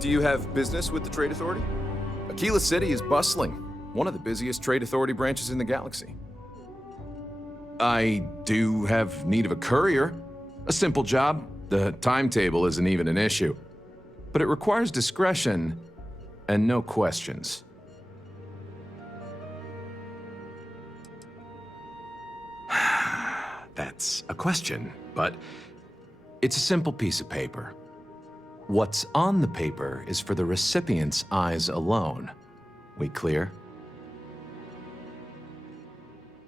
Do you have business with the Trade Authority? Aquila City is bustling, one of the busiest Trade Authority branches in the galaxy. I do have need of a courier. A simple job. The timetable isn't even an issue. But it requires discretion and no questions. That's a question, but it's a simple piece of paper. What's on the paper is for the recipient's eyes alone. We clear?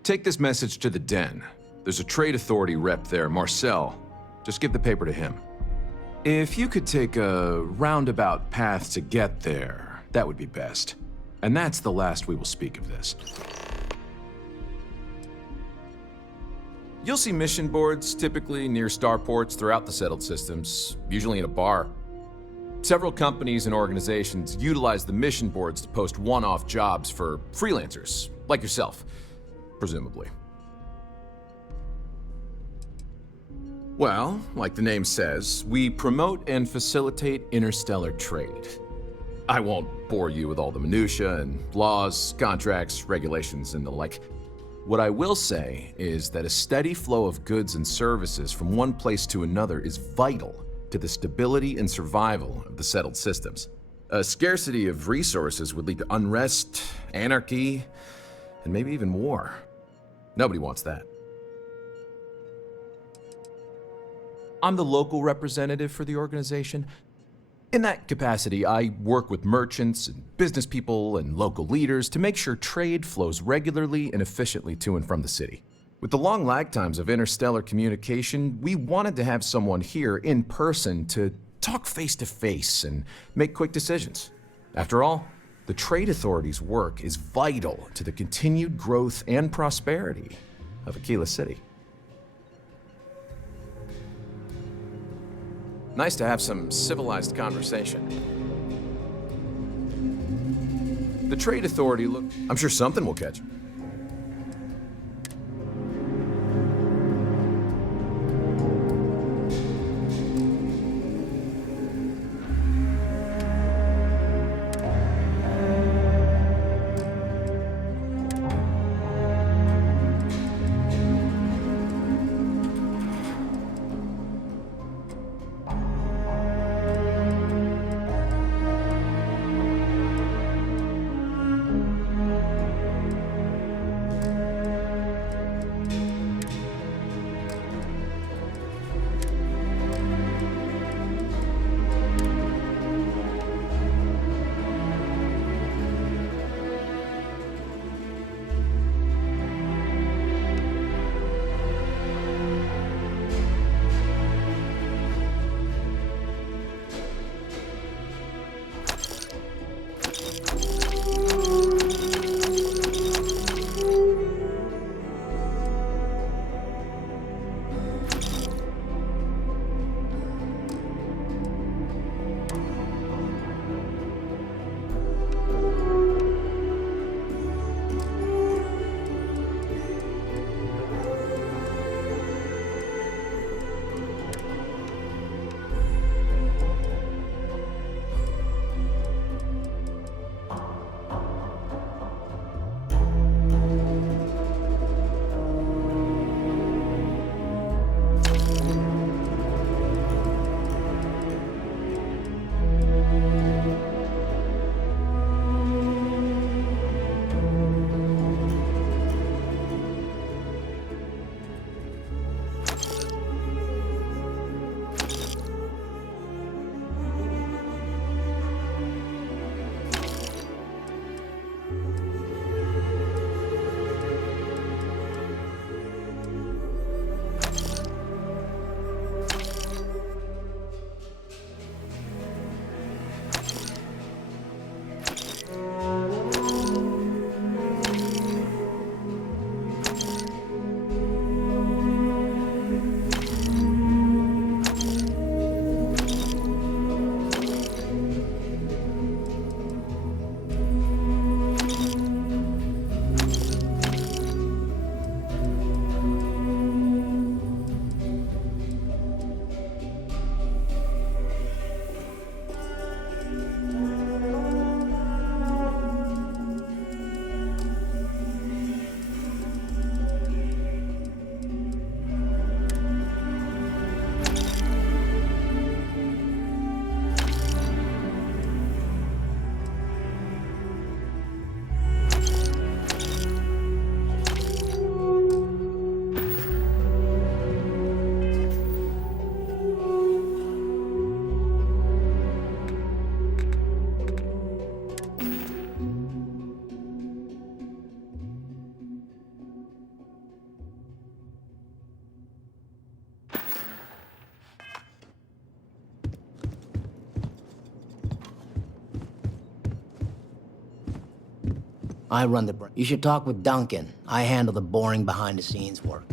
Take this message to the Den. There's a Trade Authority rep there, Marcel. Just give the paper to him. If you could take a roundabout path to get there, that would be best. And that's the last we will speak of this. You'll see mission boards, typically near starports throughout the settled systems, usually in a bar. Several companies and organizations utilize the mission boards to post one-off jobs for freelancers, like yourself, presumably. Well, like the name says, we promote and facilitate interstellar trade. I won't bore you with all the minutiae and laws, contracts, regulations, and the like. What I will say is that a steady flow of goods and services from one place to another is vital to the stability and survival of the settled systems. A scarcity of resources would lead to unrest, anarchy, and maybe even war. Nobody wants that. I'm the local representative for the organization. In that capacity, I work with merchants and business people and local leaders to make sure trade flows regularly and efficiently to and from the city. With the long lag times of interstellar communication, we wanted to have someone here in person to talk face to face and make quick decisions. After all, the Trade Authority's work is vital to the continued growth and prosperity of Aquila City. Nice to have some civilized conversation. The Trade Authority, look, I'm sure something will catch. I run the brand. You should talk with Duncan. I handle the boring behind-the-scenes work.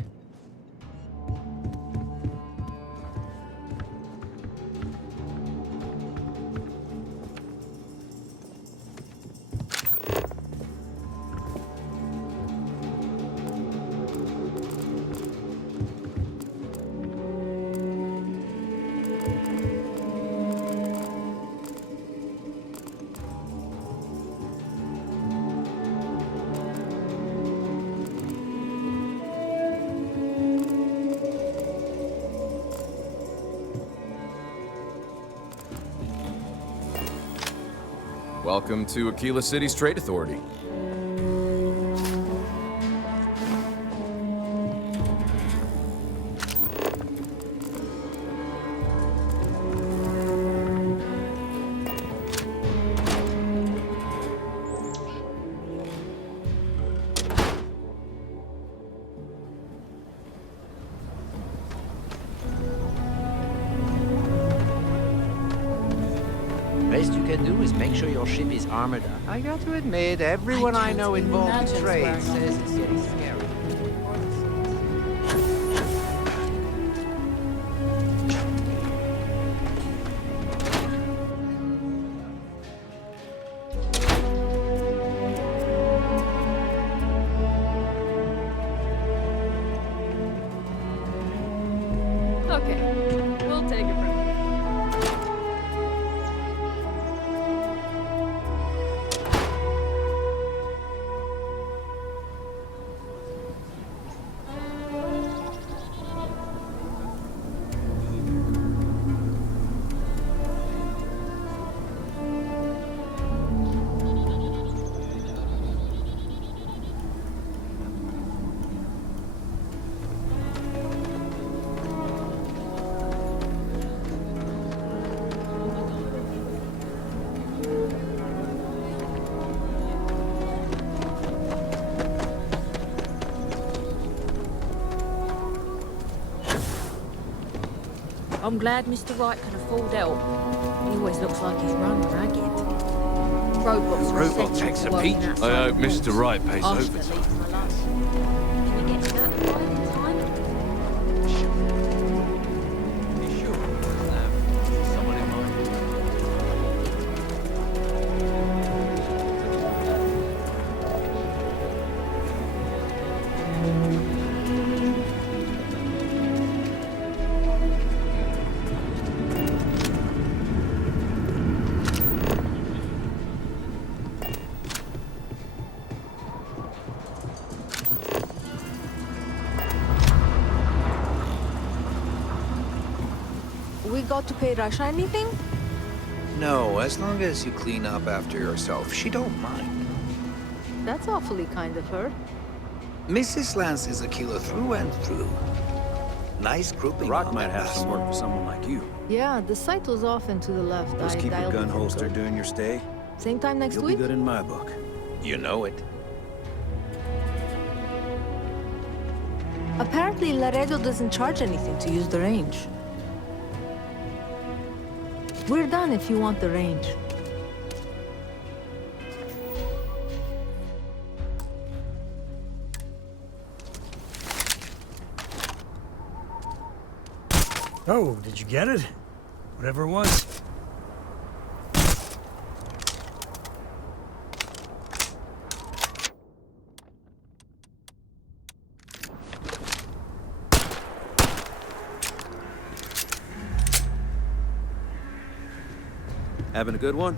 Welcome to Aquila City's Trade Authority. Best you can do is make sure your ship is armored up. I got to admit, everyone I know involved in trade says it's getting scary. Okay, we'll take it from here. I'm glad Mr. Wright can afford help. He always looks like he's run ragged. Robots are essential for working outside. I hope Mr. Wright pays I used to overtime. leave my lunch. Can you get certified in time? You sure? Someone in mind? We got to pay Rasha anything? No, as long as you clean up after yourself, she don't mind. That's awfully kind of her. Mrs. Lance is Aquila through and through. Nice grouping. Rock on might that have some work for passport. someone like you. Yeah, the site was off and to the left. Just I keep your dialed gun it in holstered good. during your stay. Same time next You'll week? be good in my book. You know it. Apparently, Laredo doesn't charge anything to use the range. We're done if you want the range. Oh, did you get it? Whatever it was. Having a good one?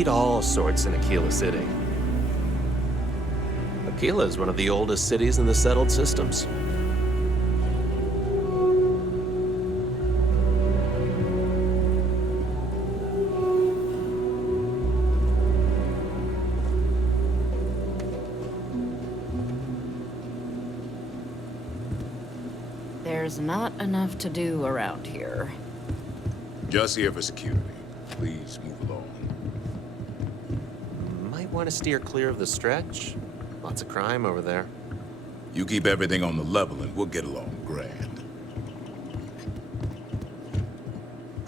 meet all sorts in Aquila City. Aquila is one of the oldest cities in the settled systems. There's not enough to do around here. Just here for security. Please move along. Might want to steer clear of the stretch. Lots of crime over there. You keep everything on the level and we'll get along grand.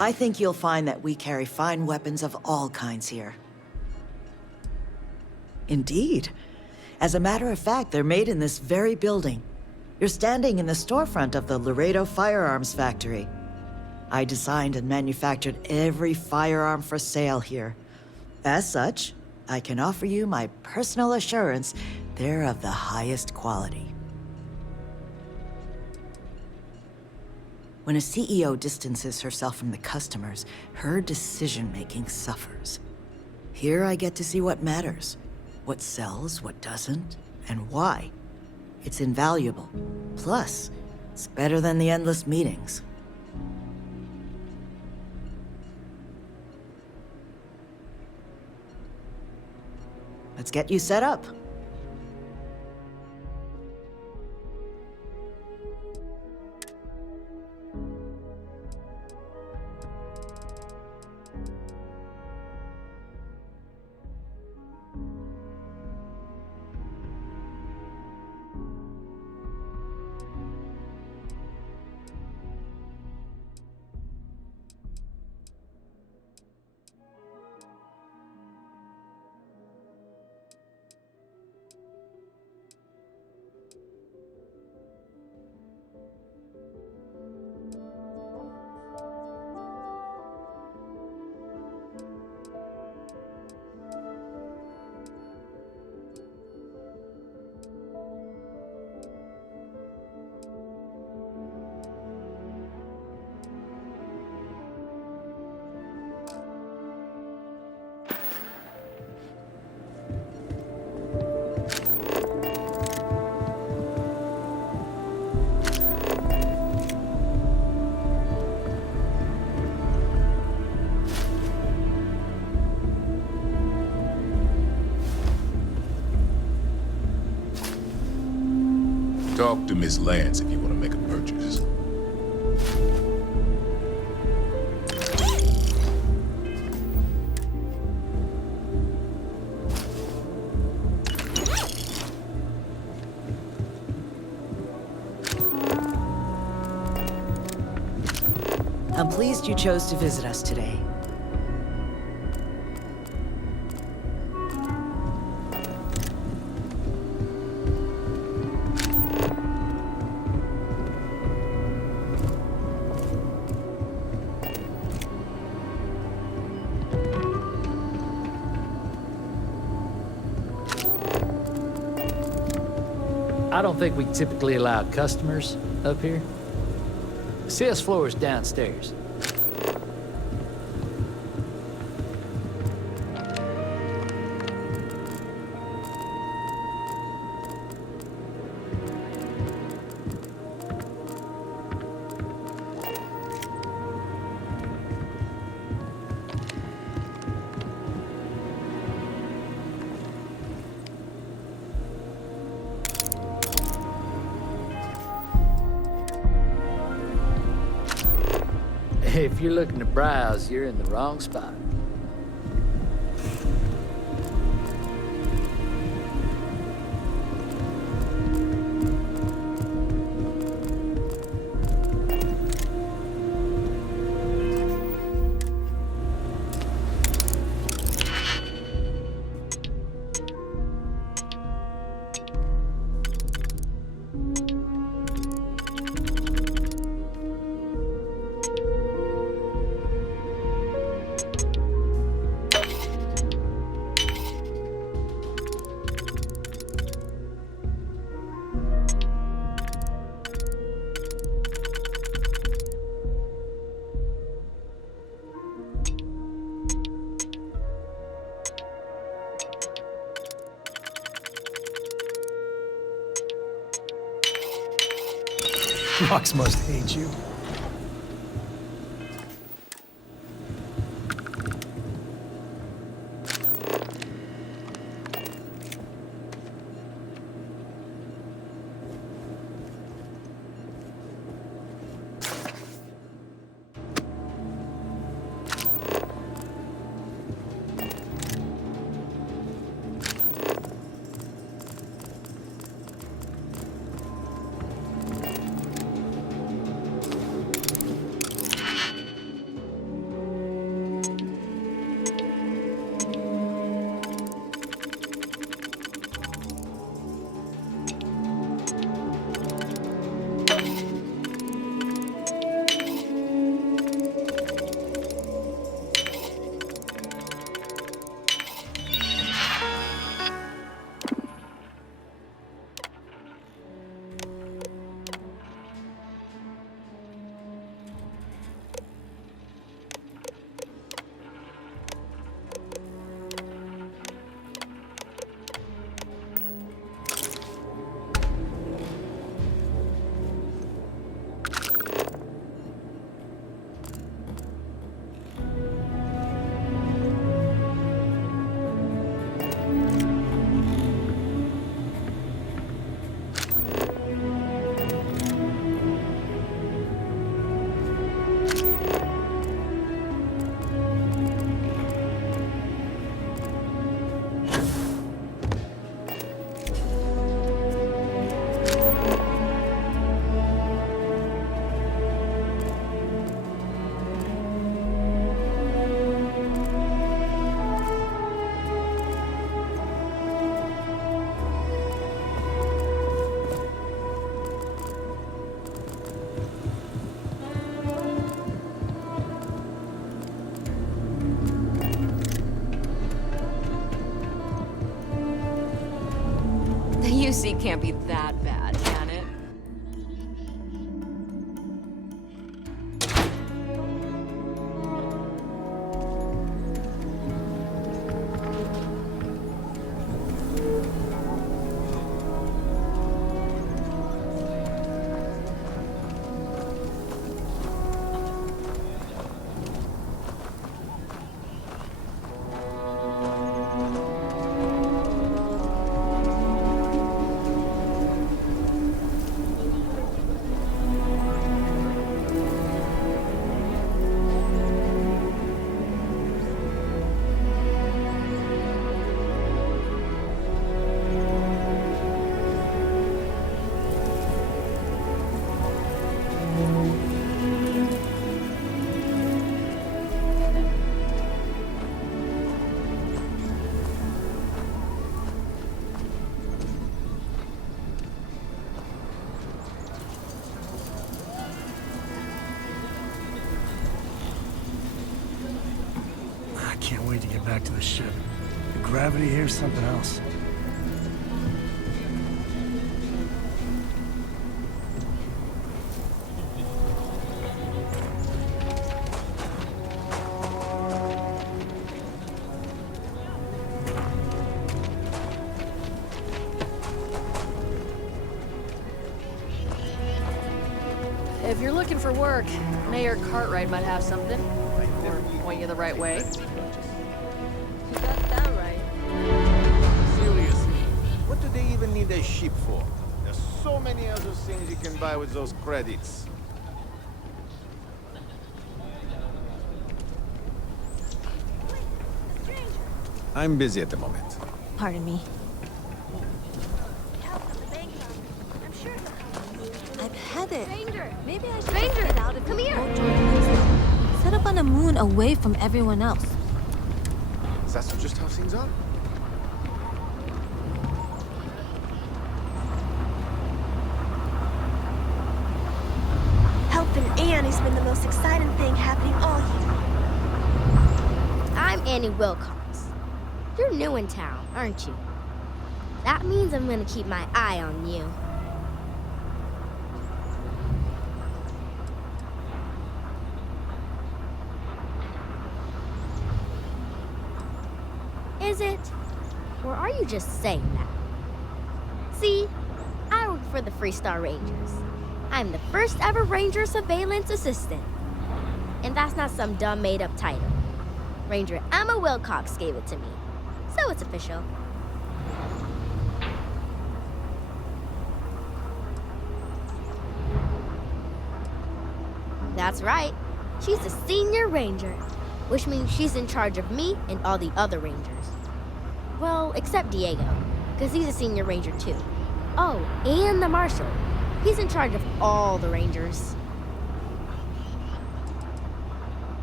I think you'll find that we carry fine weapons of all kinds here. Indeed. As a matter of fact, they're made in this very building. You're standing in the storefront of the Laredo Firearms Factory. I designed and manufactured every firearm for sale here. As such, I can offer you my personal assurance they're of the highest quality. When a CEO distances herself from the customers, her decision-making suffers. Here I get to see what matters, what sells, what doesn't, and why. It's invaluable. Plus, it's better than the endless meetings. Let's get you set up. Talk to Miss Lance if you want to make a purchase. I'm pleased you chose to visit us today. I don't think we typically allow customers up here. The sales floor is downstairs. If you're looking to browse, you're in the wrong spot. Schmucks must hate you. The UC can't be that bad, can it? I can't wait to get back to the ship. The gravity here's something else. If you're looking for work, Mayor Cartwright might have something. Or point you the right way. You got that right. Seriously, what do they even need a ship for? There's so many other things you can buy with those credits. I'm busy at the moment. Pardon me. I've had it. Stranger, maybe I should Stranger, get out of come here. here. Set up on a moon away from everyone else. That's just how things are. Helping Anne has been the most exciting thing happening all year. I'm Annie Wilcox. You're new in town, aren't you? That means I'm gonna keep my eye on you. Is it? Or are you just saying that? See, I work for the Freestar Rangers. I'm the first ever Ranger Surveillance Assistant. And that's not some dumb made-up title. Ranger Emma Wilcox gave it to me, so it's official. That's right. She's the senior ranger, which means she's in charge of me and all the other rangers. Well, except Diego, because he's a senior ranger too. Oh, and the marshal. He's in charge of all the rangers.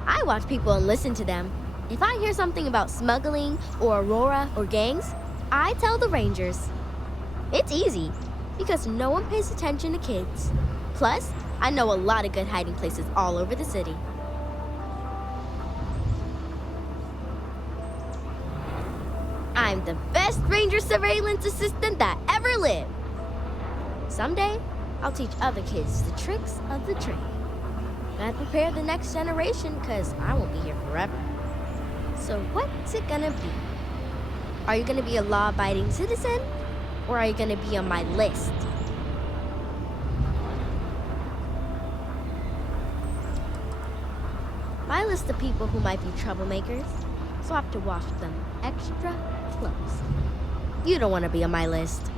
I watch people and listen to them. If I hear something about smuggling or Aurora or gangs, I tell the rangers. It's easy, because no one pays attention to kids. Plus, I know a lot of good hiding places all over the city. I'm the best Ranger Surveillance Assistant that ever lived. Someday, I'll teach other kids the tricks of the trade. Gotta prepare the next generation, because I won't be here forever. So what's it gonna be? Are you gonna be a law-abiding citizen? Or are you gonna be on my list? My list of people who might be troublemakers, so I have to watch them extra close. You don't want to be on my list.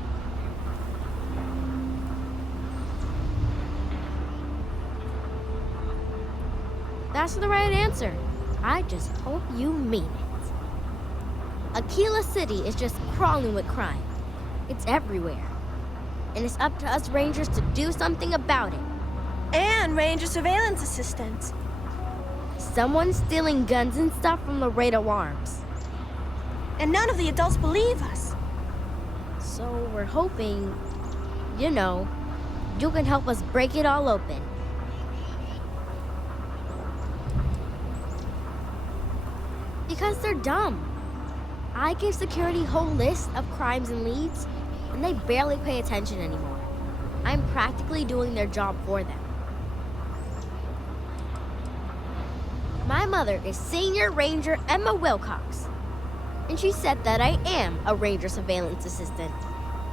That's the right answer. I just hope you mean it. Aquila City is just crawling with crime. It's everywhere. And it's up to us Rangers to do something about it. And Ranger Surveillance Assistants. Someone's stealing guns and stuff from Laredo Arms. And none of the adults believe us. So we're hoping, you know, you can help us break it all open. Because they're dumb. I give security whole lists of crimes and leads, and they barely pay attention anymore. I'm practically doing their job for them. My mother is Senior Ranger Emma Wilcox, and she said that I am a Ranger Surveillance Assistant.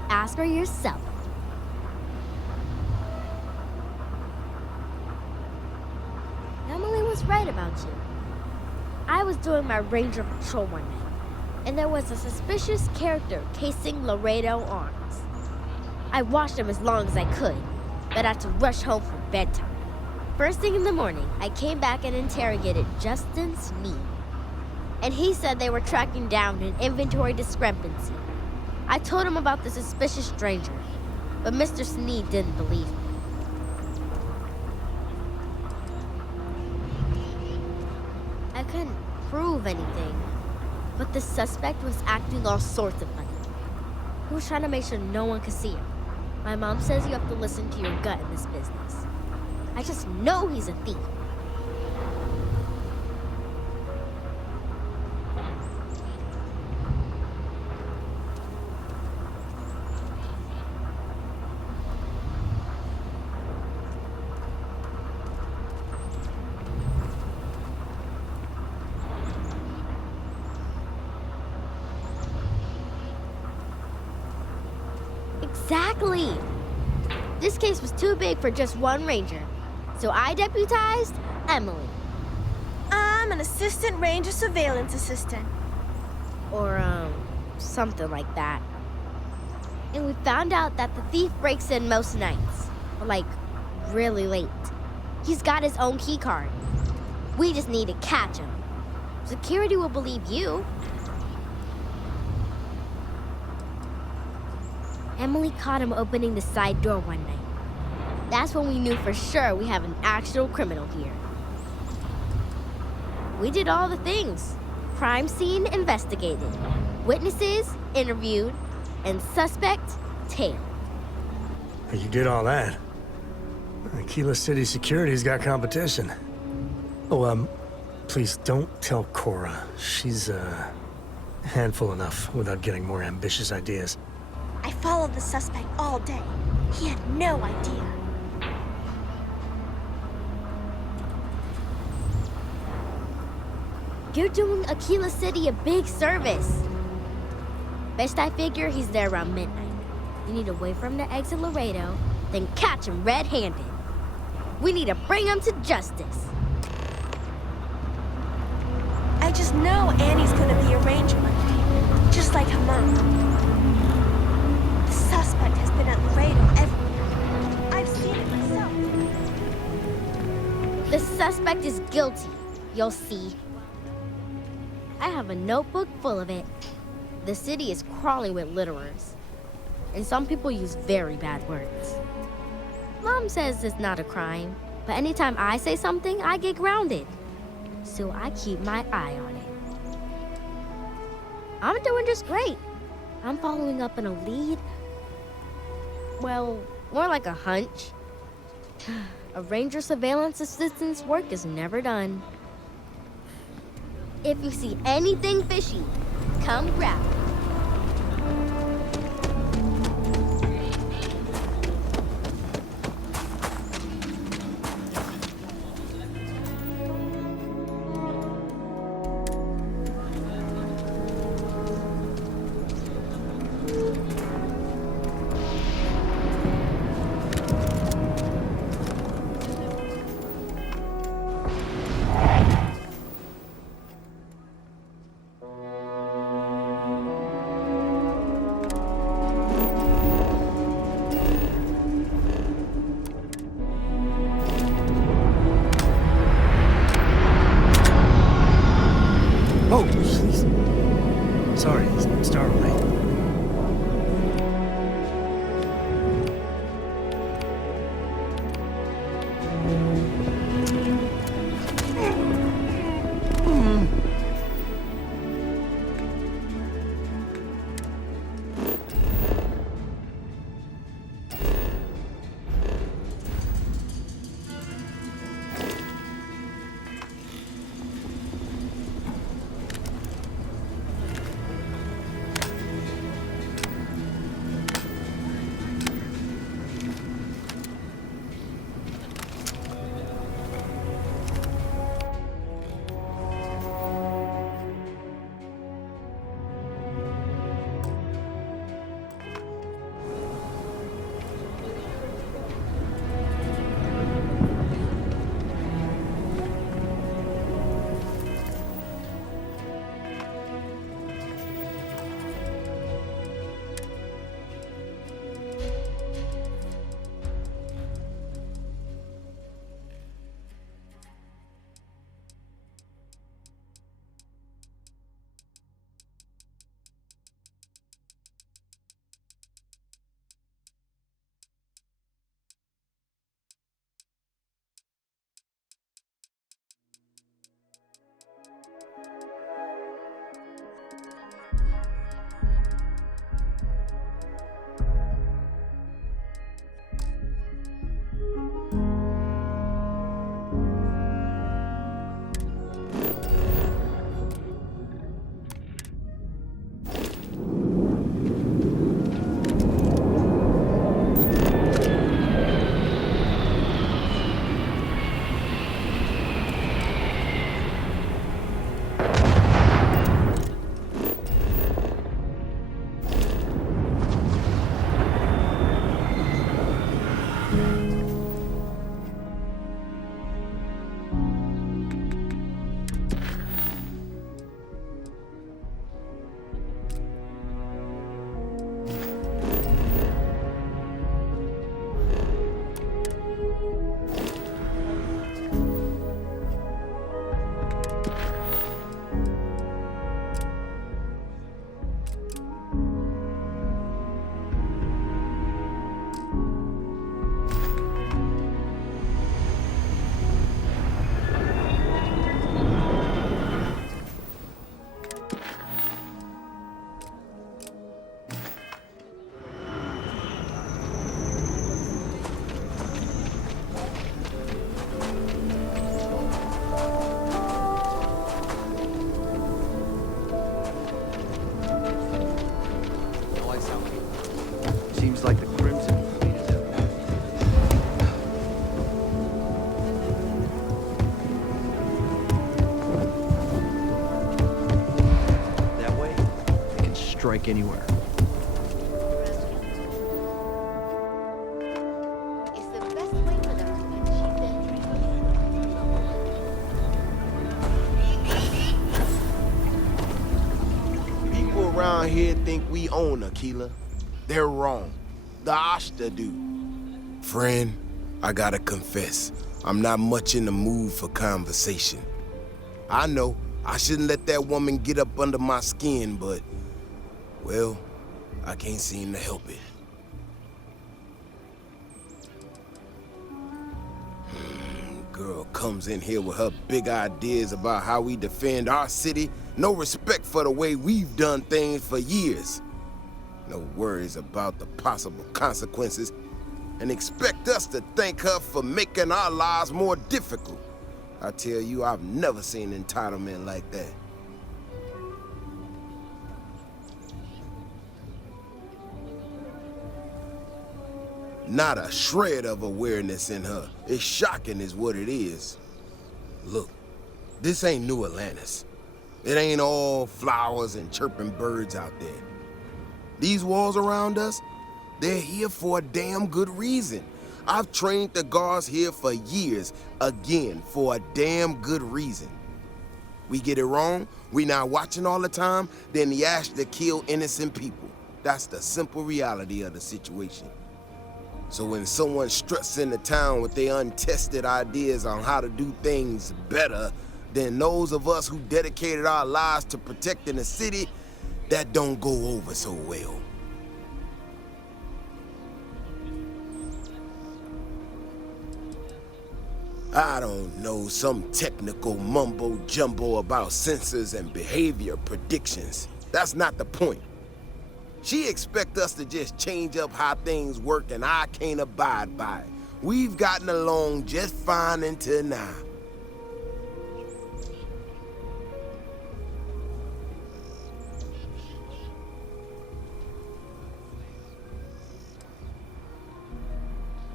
Ask her yourself. Emily was right about you. I was doing my Ranger patrol one night, and there was a suspicious character casing Laredo Arms. I watched him as long as I could, but I had to rush home for bedtime. First thing in the morning, I came back and interrogated Justin Sneed. And he said they were tracking down an inventory discrepancy. I told him about the suspicious stranger, but Mr. Sneed didn't believe me. I couldn't prove anything, but the suspect was acting all sorts of funny. He was trying to make sure no one could see him. My mom says you have to listen to your gut in this business. I just know he's a thief. Exactly. This case was too big for just one ranger. So I deputized Emily. I'm an Assistant Ranger Surveillance Assistant. Or, something like that. And we found out that the thief breaks in most nights. Like, really late. He's got his own key card. We just need to catch him. Security will believe you. Emily caught him opening the side door one night. That's when we knew for sure we have an actual criminal here. We did all the things. Crime scene investigated, witnesses interviewed, and suspect tailed. You did all that. Aquila City Security's got competition. Oh, please don't tell Cora. She's, handful enough without getting more ambitious ideas. I followed the suspect all day. He had no idea. You're doing Aquila City a big service. Best I figure he's there around midnight. You need to wait for him to exit Laredo, then catch him red-handed. We need to bring him to justice. I just know Annie's gonna be a ranger one day, just like her mom. The suspect has been at Laredo everywhere. I've seen it myself. The suspect is guilty, you'll see. I have a notebook full of it. The city is crawling with litterers, and some people use very bad words. Mom says it's not a crime, but anytime I say something, I get grounded. So I keep my eye on it. I'm doing just great. I'm following up on a lead. Well, more like a hunch. A ranger surveillance assistant's work is never done. If you see anything fishy, come grab it. Oh, please. Sorry, startled. Seems like the Crimson Fleet is out. That way, they can strike anywhere. here think we own Aquila. They're wrong. The Ashta do. Friend, I gotta confess, I'm not much in the mood for conversation. I know, I shouldn't let that woman get up under my skin, but, well, I can't seem to help it. Girl comes in here with her big ideas about how we defend our city. No respect for the way we've done things for years. No worries about the possible consequences. And expect us to thank her for making our lives more difficult. I tell you, I've never seen entitlement like that. Not a shred of awareness in her. It's shocking is what it is. Look, this ain't New Atlantis. It ain't all flowers and chirping birds out there. These walls around us, they're here for a damn good reason. I've trained the guards here for years, again, for a damn good reason. We get it wrong, we not watching all the time, then the Ashta kill innocent people. That's the simple reality of the situation. So when someone struts into town with their untested ideas on how to do things better than those of us who dedicated our lives to protecting the city, that don't go over so well. I don't know, some technical mumbo-jumbo about sensors and behavior predictions. That's not the point. She expect us to just change up how things work, and I can't abide by it. We've gotten along just fine until now.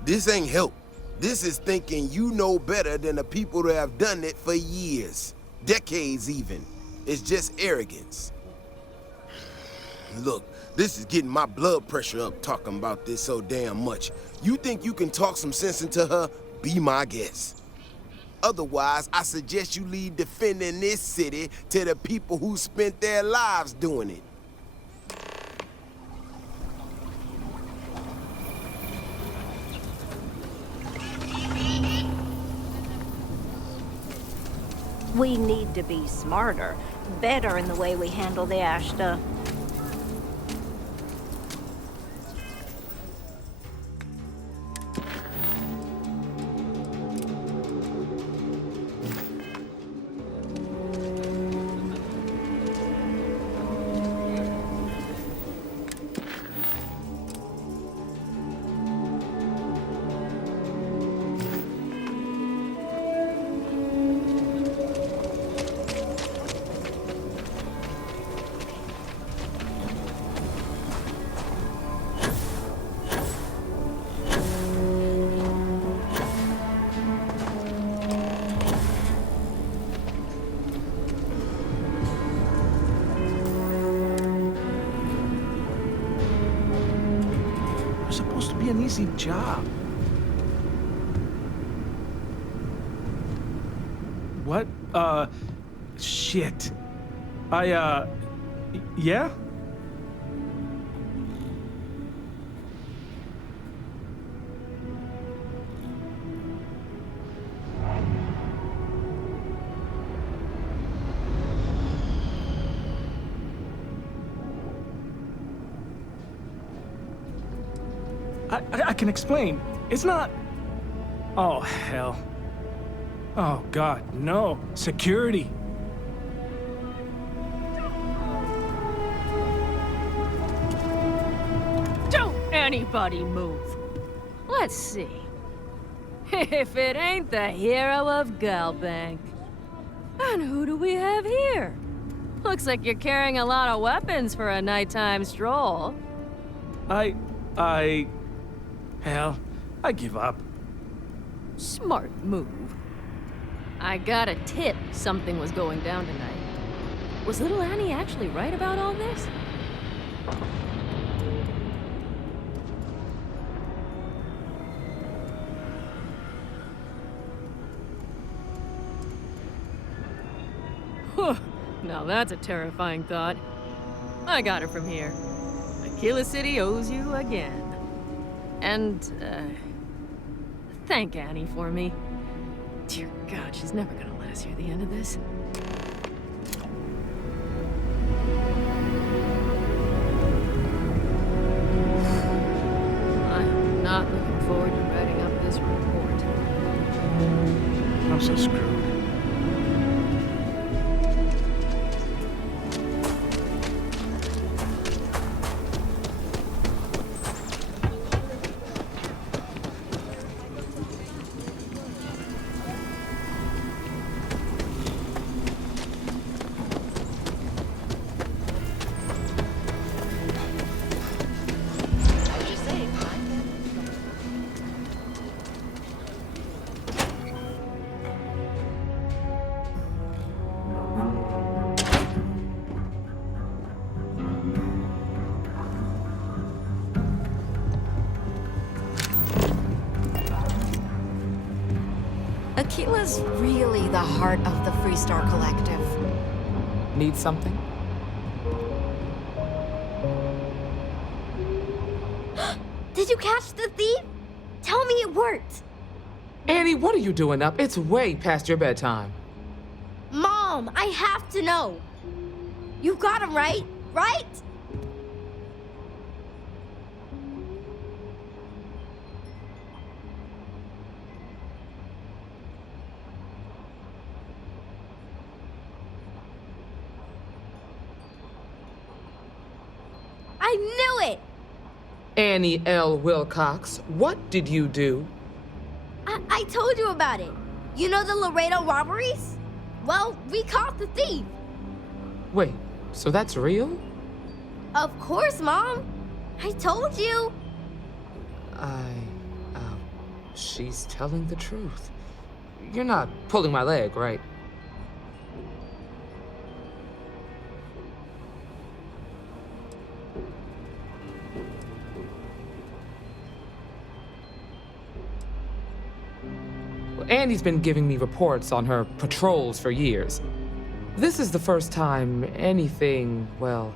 This ain't help. This is thinking you know better than the people that have done it for years, decades even. It's just arrogance. Look, this is getting my blood pressure up talking about this so damn much. You think you can talk some sense into her? Be my guest. Otherwise, I suggest you leave defending this city to the people who spent their lives doing it. We need to be smarter, better in the way we handle the Ashta. An easy job. What? Shit. Yeah? I can explain. It's not... Oh, hell. Oh, God, no. Security. Don't anybody move. Let's see. If it ain't the hero of Galbank. And who do we have here? Looks like you're carrying a lot of weapons for a nighttime stroll. Hell, I give up. Smart move. I got a tip something was going down tonight. Was little Annie actually right about all this? Now that's a terrifying thought. I got it from here. Aquila City owes you again. And, thank Annie for me. Dear God, she's never gonna let us hear the end of this. I'm not looking forward to writing up this report. I'm so screwed. Aquila's really the heart of the Freestar Collective. Need something? Did you catch the thief? Tell me it worked. Annie, what are you doing up? It's way past your bedtime. Mom, I have to know. You got him, right? Right? I knew it! Annie L. Wilcox, what did you do? I told you about it. You know the Laredo robberies? Well, we caught the thief. Wait, so that's real? Of course, Mom. I told you. She's telling the truth. You're not pulling my leg, right? Annie's been giving me reports on her patrols for years. This is the first time anything, well,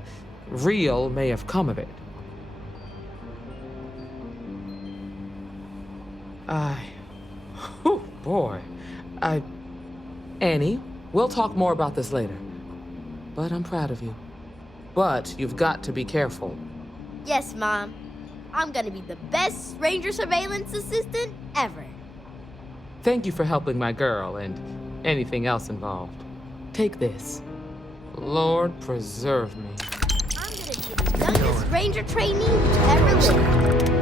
real may have come of it. Oh boy. Annie, we'll talk more about this later. But I'm proud of you. But you've got to be careful. Yes, Mom. I'm gonna be the best ranger surveillance assistant ever. Thank you for helping my girl and anything else involved. Take this. Lord preserve me. I'm gonna be the youngest ranger trainee ever lived.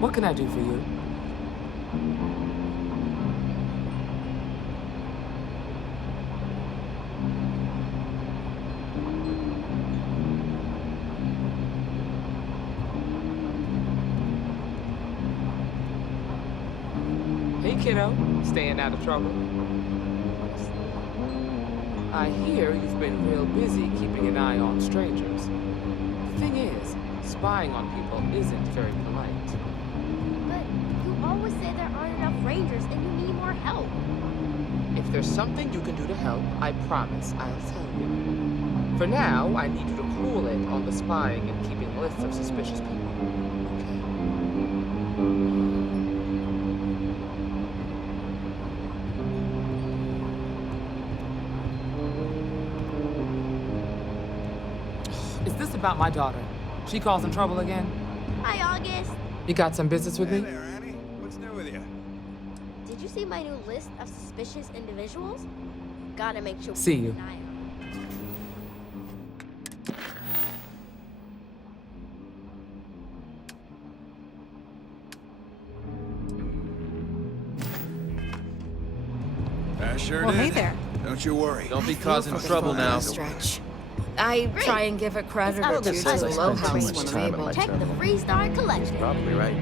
What can I do for you? Hey, kiddo. Staying out of trouble? I hear you've been real busy keeping an eye on strangers. The thing is, spying on people isn't very polite. But you always say there aren't enough rangers and you need more help. If there's something you can do to help, I promise I'll tell you. For now, I need you to cool it on the spying and keeping lists of suspicious people. Is this about my daughter? She causing trouble again? Hi, August. You got some business with me? Hey there, Annie. What's new with you? Did you see my new list of suspicious individuals? Gotta make sure we See keep you. an eye on them. I sure Well, did. hey there. Don't you worry. Don't be causing trouble now. Stretch. I try and give a credit or two to the low house when I'm able. Protect the Freestar Collective. Probably right.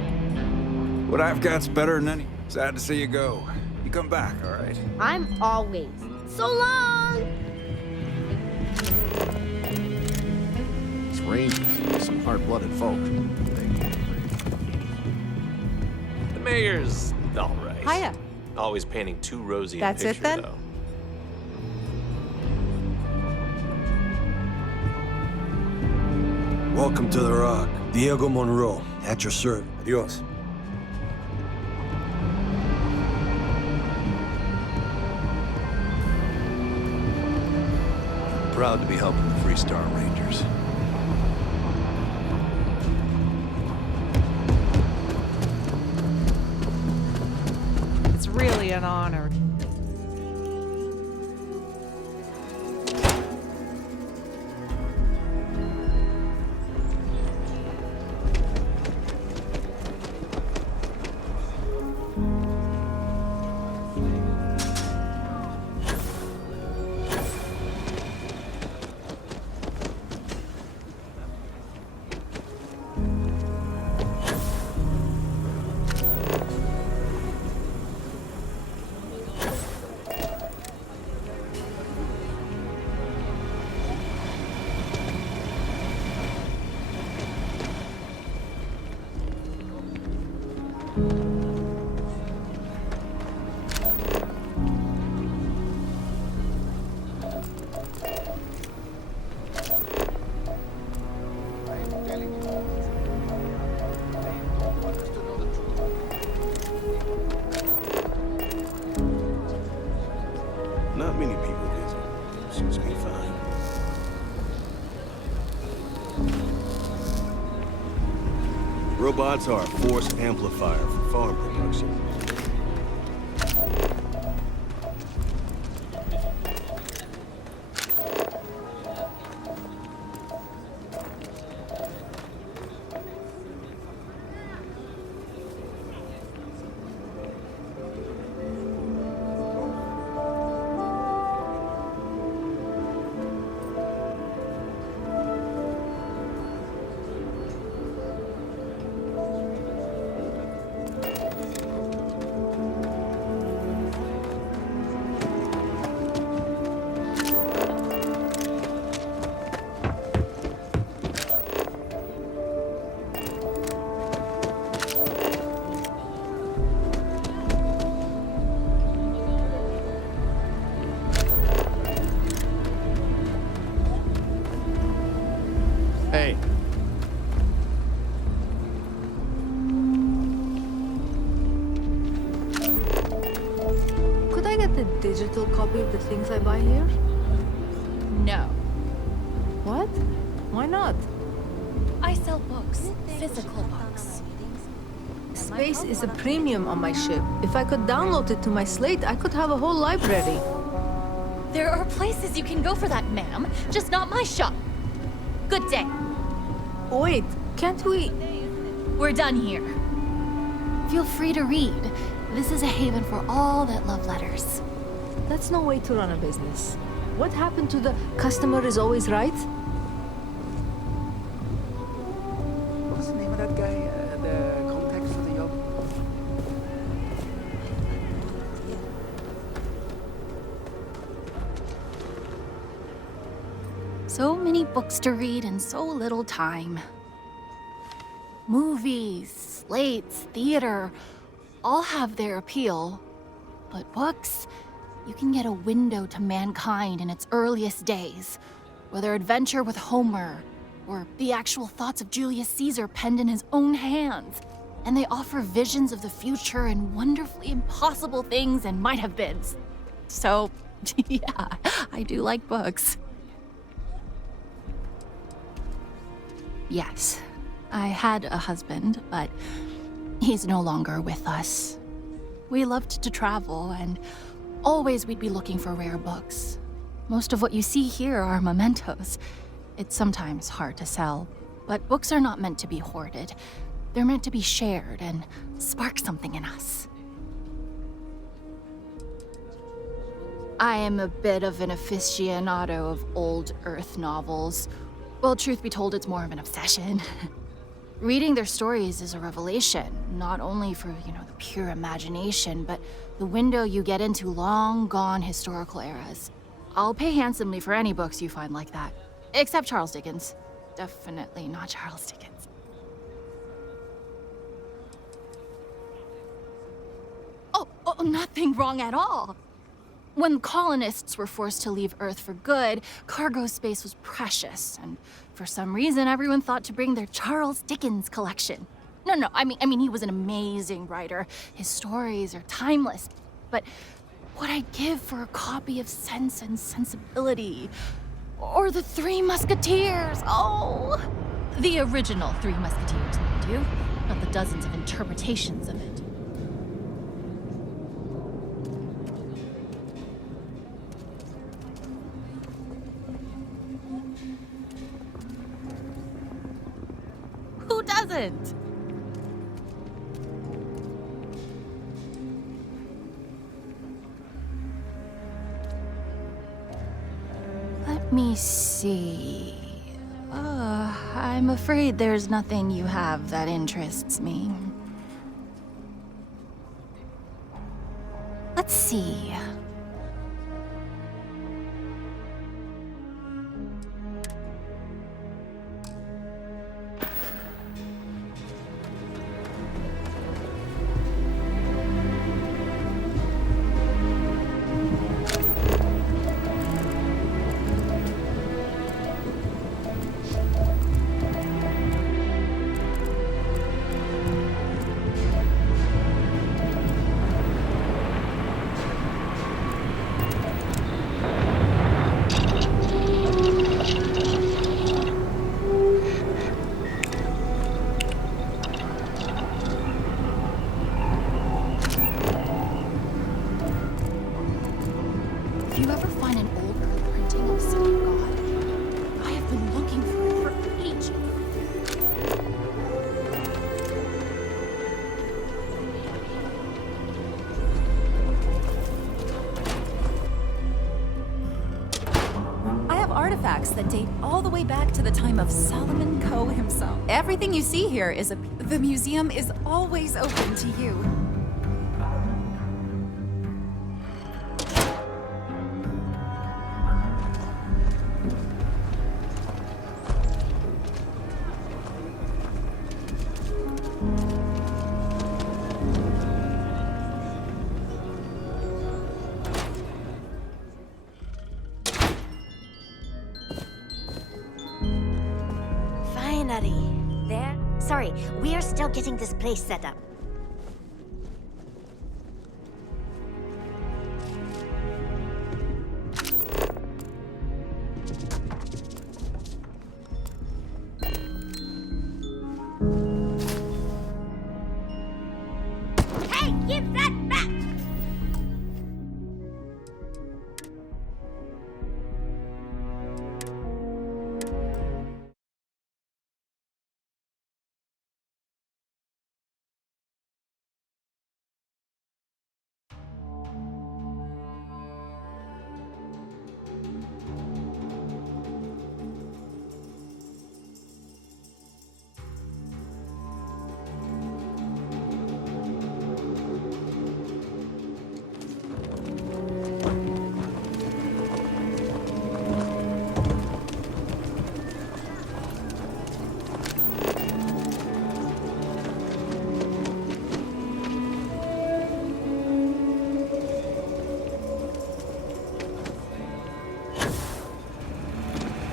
What I've got's better than any. Sad to see you go. You come back, all right? I'm always. So long! Rangers, some hard-blooded folk. The mayor's all right. Hiya. Always painting too rosy That's a it, picture, then? though. Welcome to the Rock. Diego Monroe, at your service. Adios. Proud to be helping the Freestar Rangers. It's really an honor. Not many people visit. Suits me fine. Robots are a force amplifier for farm production. Hey. Could I get the digital copy of the things I buy here? No. What? Why not? I sell books, physical books. Space is a premium on my ship. If I could download it to my slate, I could have a whole library. There are places you can go for that, ma'am. Just not my shop. Good day. Wait, can't we? We're done here. Feel free to read. This is a haven for all that love letters. That's no way to run a business. What happened to the customer is always right? What's the name of that guy? The contact for the job? So many books to read and so little time. Movies, slates, theater, all have their appeal. But books, you can get a window to mankind in its earliest days. Whether adventure with Homer, or the actual thoughts of Julius Caesar penned in his own hands. And they offer visions of the future and wonderfully impossible things and might-have-beens. So, yeah, I do like books. Yes, I had a husband, but he's no longer with us. We loved to travel, and always we'd be looking for rare books. Most of what you see here are mementos. It's sometimes hard to sell, but books are not meant to be hoarded. They're meant to be shared and spark something in us. I am a bit of an aficionado of old Earth novels. Well, truth be told, it's more of an obsession. Reading their stories is a revelation, not only for, the pure imagination, but the window you get into long-gone historical eras. I'll pay handsomely for any books you find like that, except Charles Dickens. definitely not Charles Dickens. Oh, nothing wrong at all. When colonists were forced to leave Earth for good, cargo space was precious, and for some reason, everyone thought to bring their Charles Dickens collection. No, I mean, he was an amazing writer. His stories are timeless. But what I'd give for a copy of Sense and Sensibility, or The Three Musketeers, oh! The original Three Musketeers, mind you, not the dozens of interpretations of it. Who doesn't? Let me see. I'm afraid there's nothing you have that interests me. Let's see. If you ever find an old earth printing of some god, I have been looking for it for ages. I have artifacts that date all the way back to the time of Solomon Coe himself. Everything you see here is the museum is always open to you. Finally. There? Sorry, we are still getting this place set up. Hey, give that back!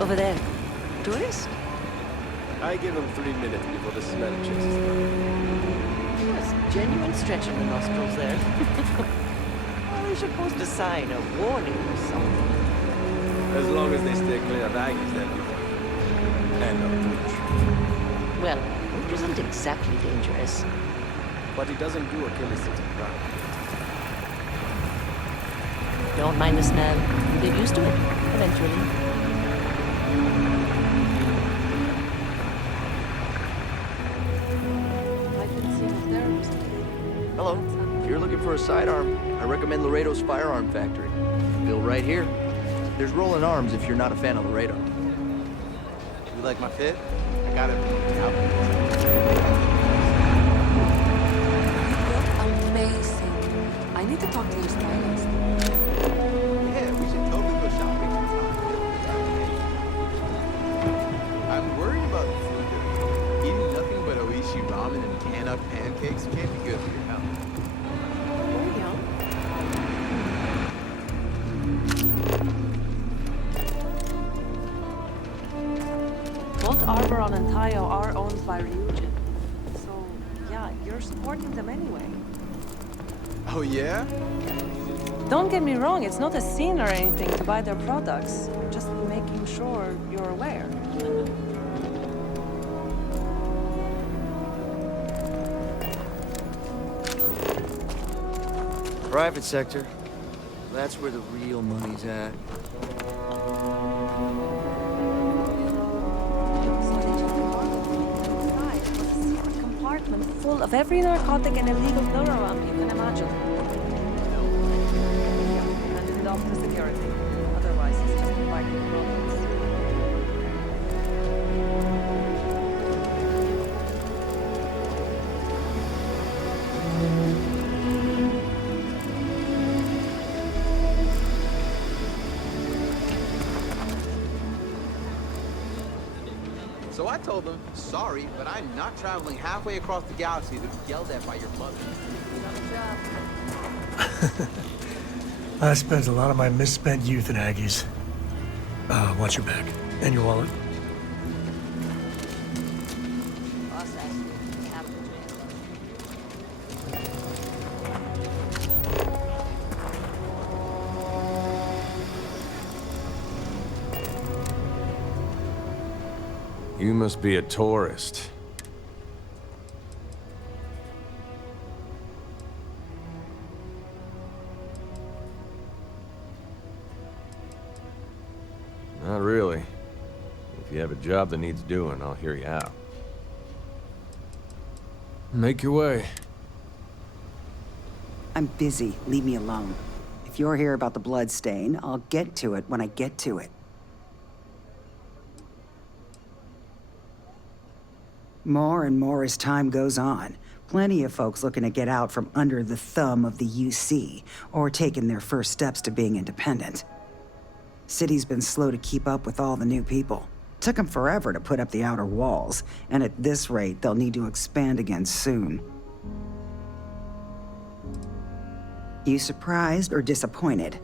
Over there. Tourist? I give him 3 minutes before the smell chases them. Yes, genuine stretch of the nostrils there. Well, they should post a sign, a warning or something. As long as they stay clear of Aggies, they'll be fine. And of Butch. Well, Butch isn't exactly dangerous. But he doesn't do a killer city crime. Don't mind the smell. You get used to it, eventually. Hello. If you're looking for a sidearm, I recommend Laredo's Firearm Factory. Built right here. There's rolling arms if you're not a fan of Laredo. You like my fit? I got it. Amazing. I need to talk to your stylist. Yeah, we should totally go shopping sometime. I'm worried cakes can't be good for your health. Both Arbor and Tayo are owned by Ryujin. So, yeah, you're supporting them anyway. Oh, yeah? Don't get me wrong, it's not a sin or anything to buy their products. Just making sure you're aware. Private sector. That's where the real money's at. Compartment full of every narcotic and illegal Duraram you can imagine. Yeah, and it off to security. Otherwise, it's just inviting problems. So I told them, sorry, but I'm not traveling halfway across the galaxy to be yelled at by your mother. I spent a lot of my misspent youth in Aggies. Watch your back. And your wallet. You must be a tourist. Not really. If you have a job that needs doing, I'll hear you out. Make your way. I'm busy. Leave me alone. If you're here about the blood stain, I'll get to it when I get to it. More and more as time goes on. Plenty of folks looking to get out from under the thumb of the UC, or taking their first steps to being independent. City's been slow to keep up with all the new people. Took them forever to put up the outer walls, and at this rate, they'll need to expand again soon. You surprised or disappointed?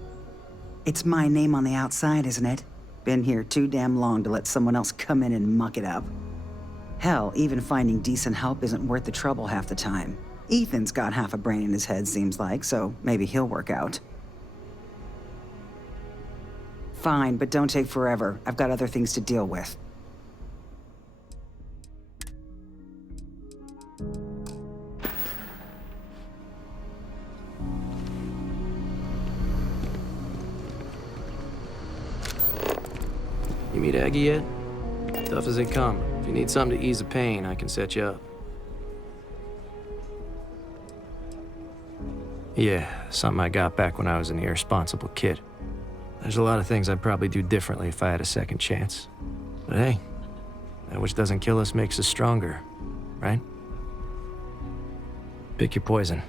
It's my name on the outside, isn't it? Been here too damn long to let someone else come in and muck it up. Hell, even finding decent help isn't worth the trouble half the time. Ethan's got half a brain in his head, seems like, so maybe he'll work out. Fine, but don't take forever. I've got other things to deal with. You meet Aggie yet? Tough as they come. If you need something to ease the pain, I can set you up. Yeah, something I got back when I was an irresponsible kid. There's a lot of things I'd probably do differently if I had a second chance. But hey, that which doesn't kill us makes us stronger, right? Pick your poison.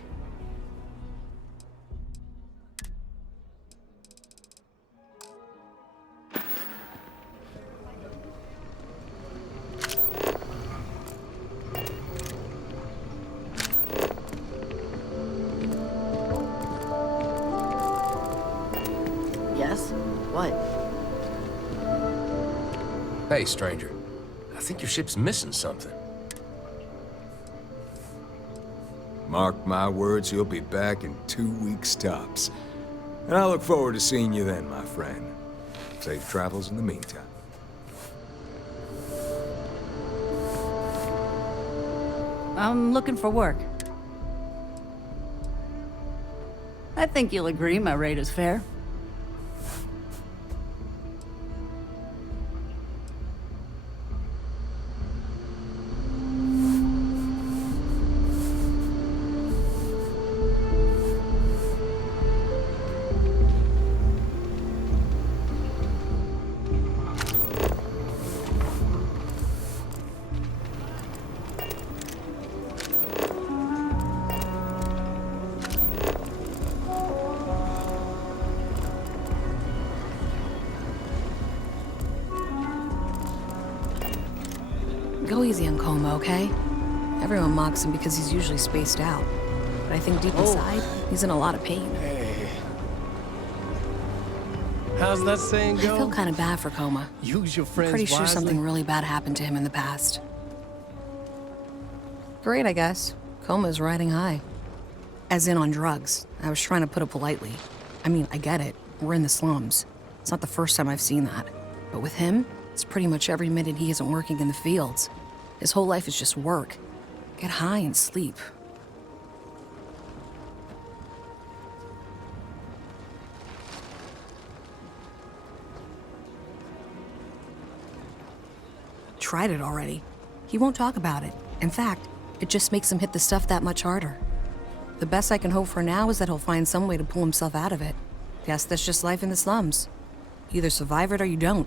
Yes? What? Hey, stranger. I think your ship's missing something. Mark my words, you'll be back in 2 weeks tops. And I look forward to seeing you then, my friend. Safe travels in the meantime. I'm looking for work. I think you'll agree my rate is fair. Go easy on Coma, okay? Everyone mocks him because he's usually spaced out. But I think deep inside, he's in a lot of pain. Hey. How's that saying go? I feel kind of bad for Coma. Use your friends Pretty sure wisely. something really bad happened to him in the past. Great, I guess. Coma's riding high. As in on drugs. I was trying to put it politely. I mean, I get it. We're in the slums. It's not the first time I've seen that. But with him, it's pretty much every minute he isn't working in the fields. His whole life is just work. Get high and sleep. Tried it already. He won't talk about it. In fact, it just makes him hit the stuff that much harder. The best I can hope for now is that he'll find some way to pull himself out of it. Guess that's just life in the slums. You either survive it or you don't.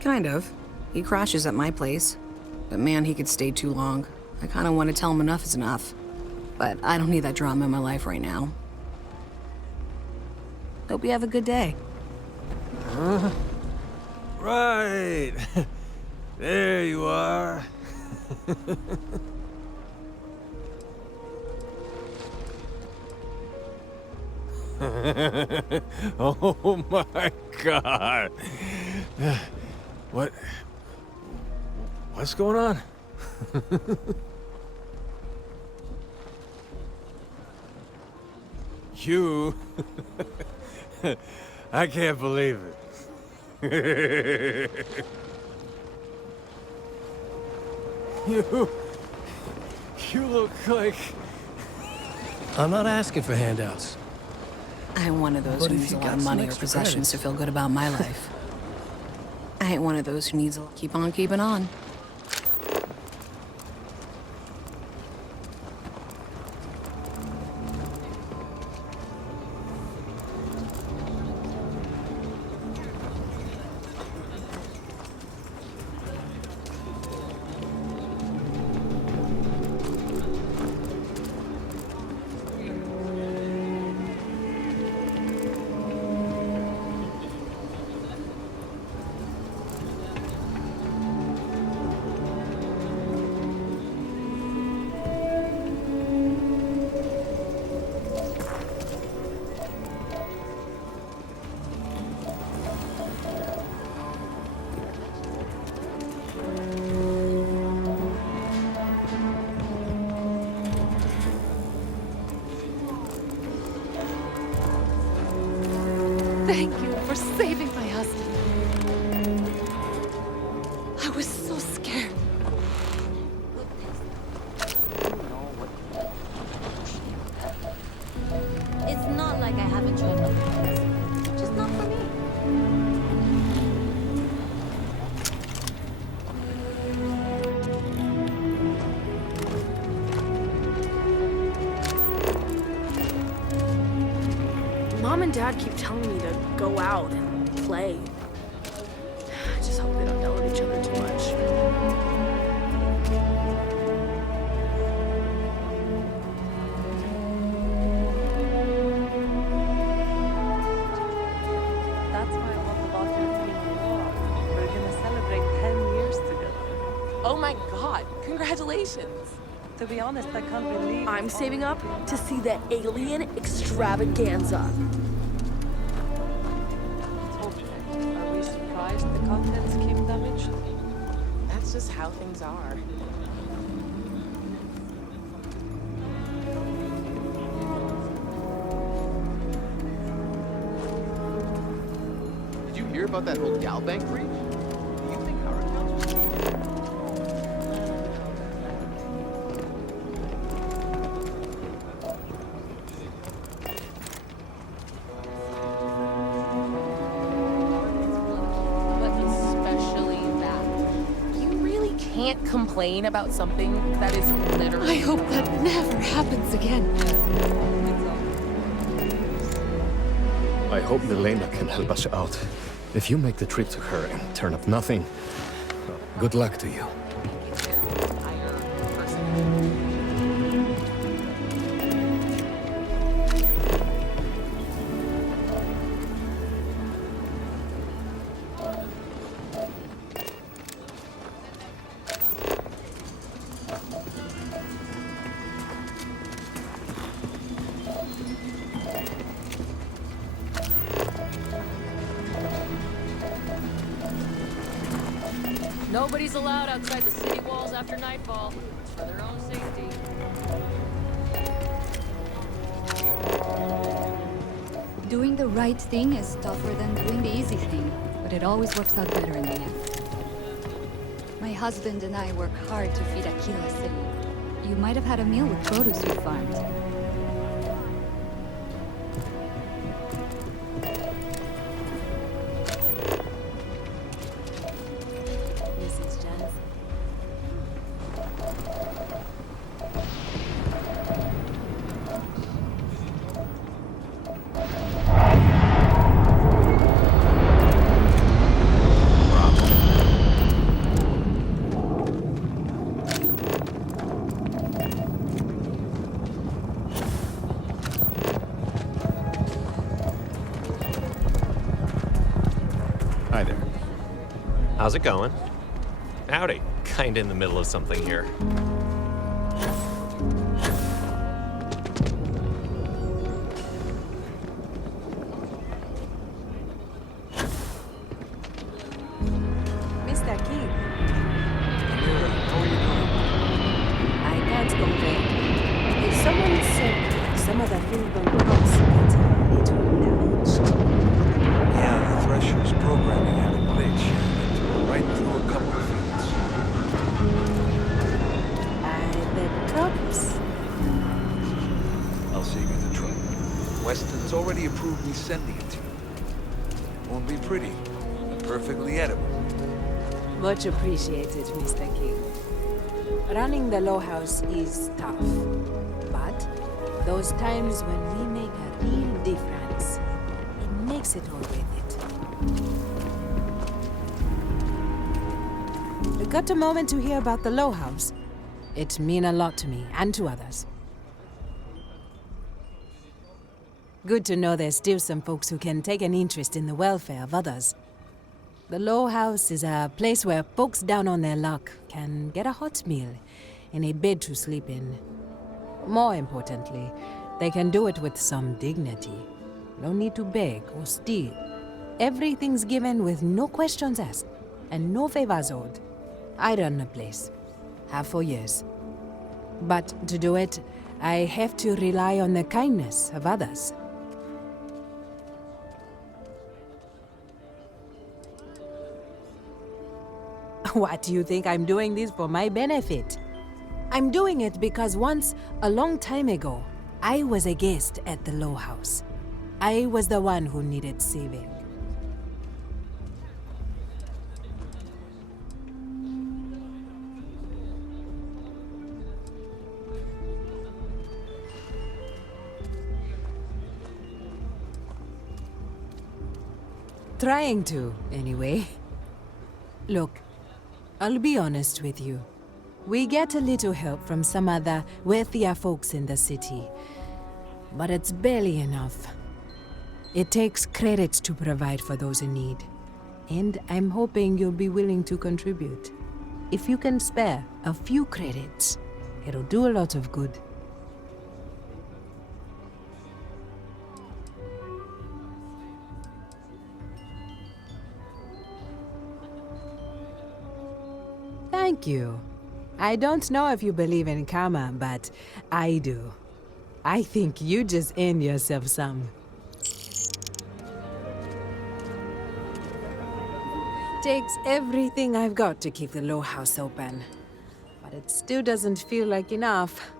Kind of. He crashes at my place. But man, he could stay too long. I kind of want to tell him enough is enough. But I don't need that drama in my life right now. Hope you have a good day. Right. There you are. Oh my God. What's going on? You? I can't believe it. You look like... I'm not asking for handouts. I ain't one of those who needs a lot of money or possessions to feel good about my life. I ain't one of those who needs a... Keep on keeping on. Thank you for saving my husband. I was so scared. It's not like I haven't tried other things. Just not for me. Mom and Dad keep telling me to go out and play. I just hope they don't yell at each other too much. That's why I love about your team war. We're gonna celebrate 10 years together. Oh my God! Congratulations! To be honest, I can't believe I'm saving up to see the alien extravaganza. Are we surprised the contents came damaged? That's just how things are. Did you hear about that whole gal bank breach? Do you think our accounts were... Can't complain about something that is literally... I hope that never happens again. I hope Milena can help us out. If you make the trip to her and turn up nothing, good luck to you. Nobody's allowed outside the city walls after nightfall. It's for their own safety. Doing the right thing is tougher than doing the easy thing, but it always works out better in the end. My husband and I work hard to feed Aquila City. You might have had a meal with produce we farmed. Mrs. Johnson. Hi there. How's it going? Howdy. Kinda in the middle of something here. Mr. Key, How are you doing? I can't complain. Someone said some of the Philbin crops got a little damaged. Yeah, the Thresher's programming had a glitch. It went right through a couple of fields. The crops? I'll save you the trouble. Weston's already approved me sending it to you. Won't be pretty, but perfectly edible. Much appreciated, Mr. King. Running the Low House is tough, but those times when we make a real difference, it makes it all worth it. You got a moment to hear about the Low House? It means a lot to me and to others. Good to know there's still some folks who can take an interest in the welfare of others. The Low House is a place where folks down on their luck can get a hot meal and a bed to sleep in. More importantly, they can do it with some dignity. No need to beg or steal. Everything's given with no questions asked and no favors owed. I run the place. Have for years. But to do it, I have to rely on the kindness of others. What do you think I'm doing this for my benefit? I'm doing it because once, a long time ago, I was a guest at the Low House. I was the one who needed saving. Trying to, anyway. Look, I'll be honest with you. We get a little help from some other wealthier folks in the city, but it's barely enough. It takes credits to provide for those in need, and I'm hoping you'll be willing to contribute. If you can spare a few credits, it'll do a lot of good. Thank you. I don't know if you believe in karma, but I do. I think you just earned yourself some. Takes everything I've got to keep the Low House open, but it still doesn't feel like enough.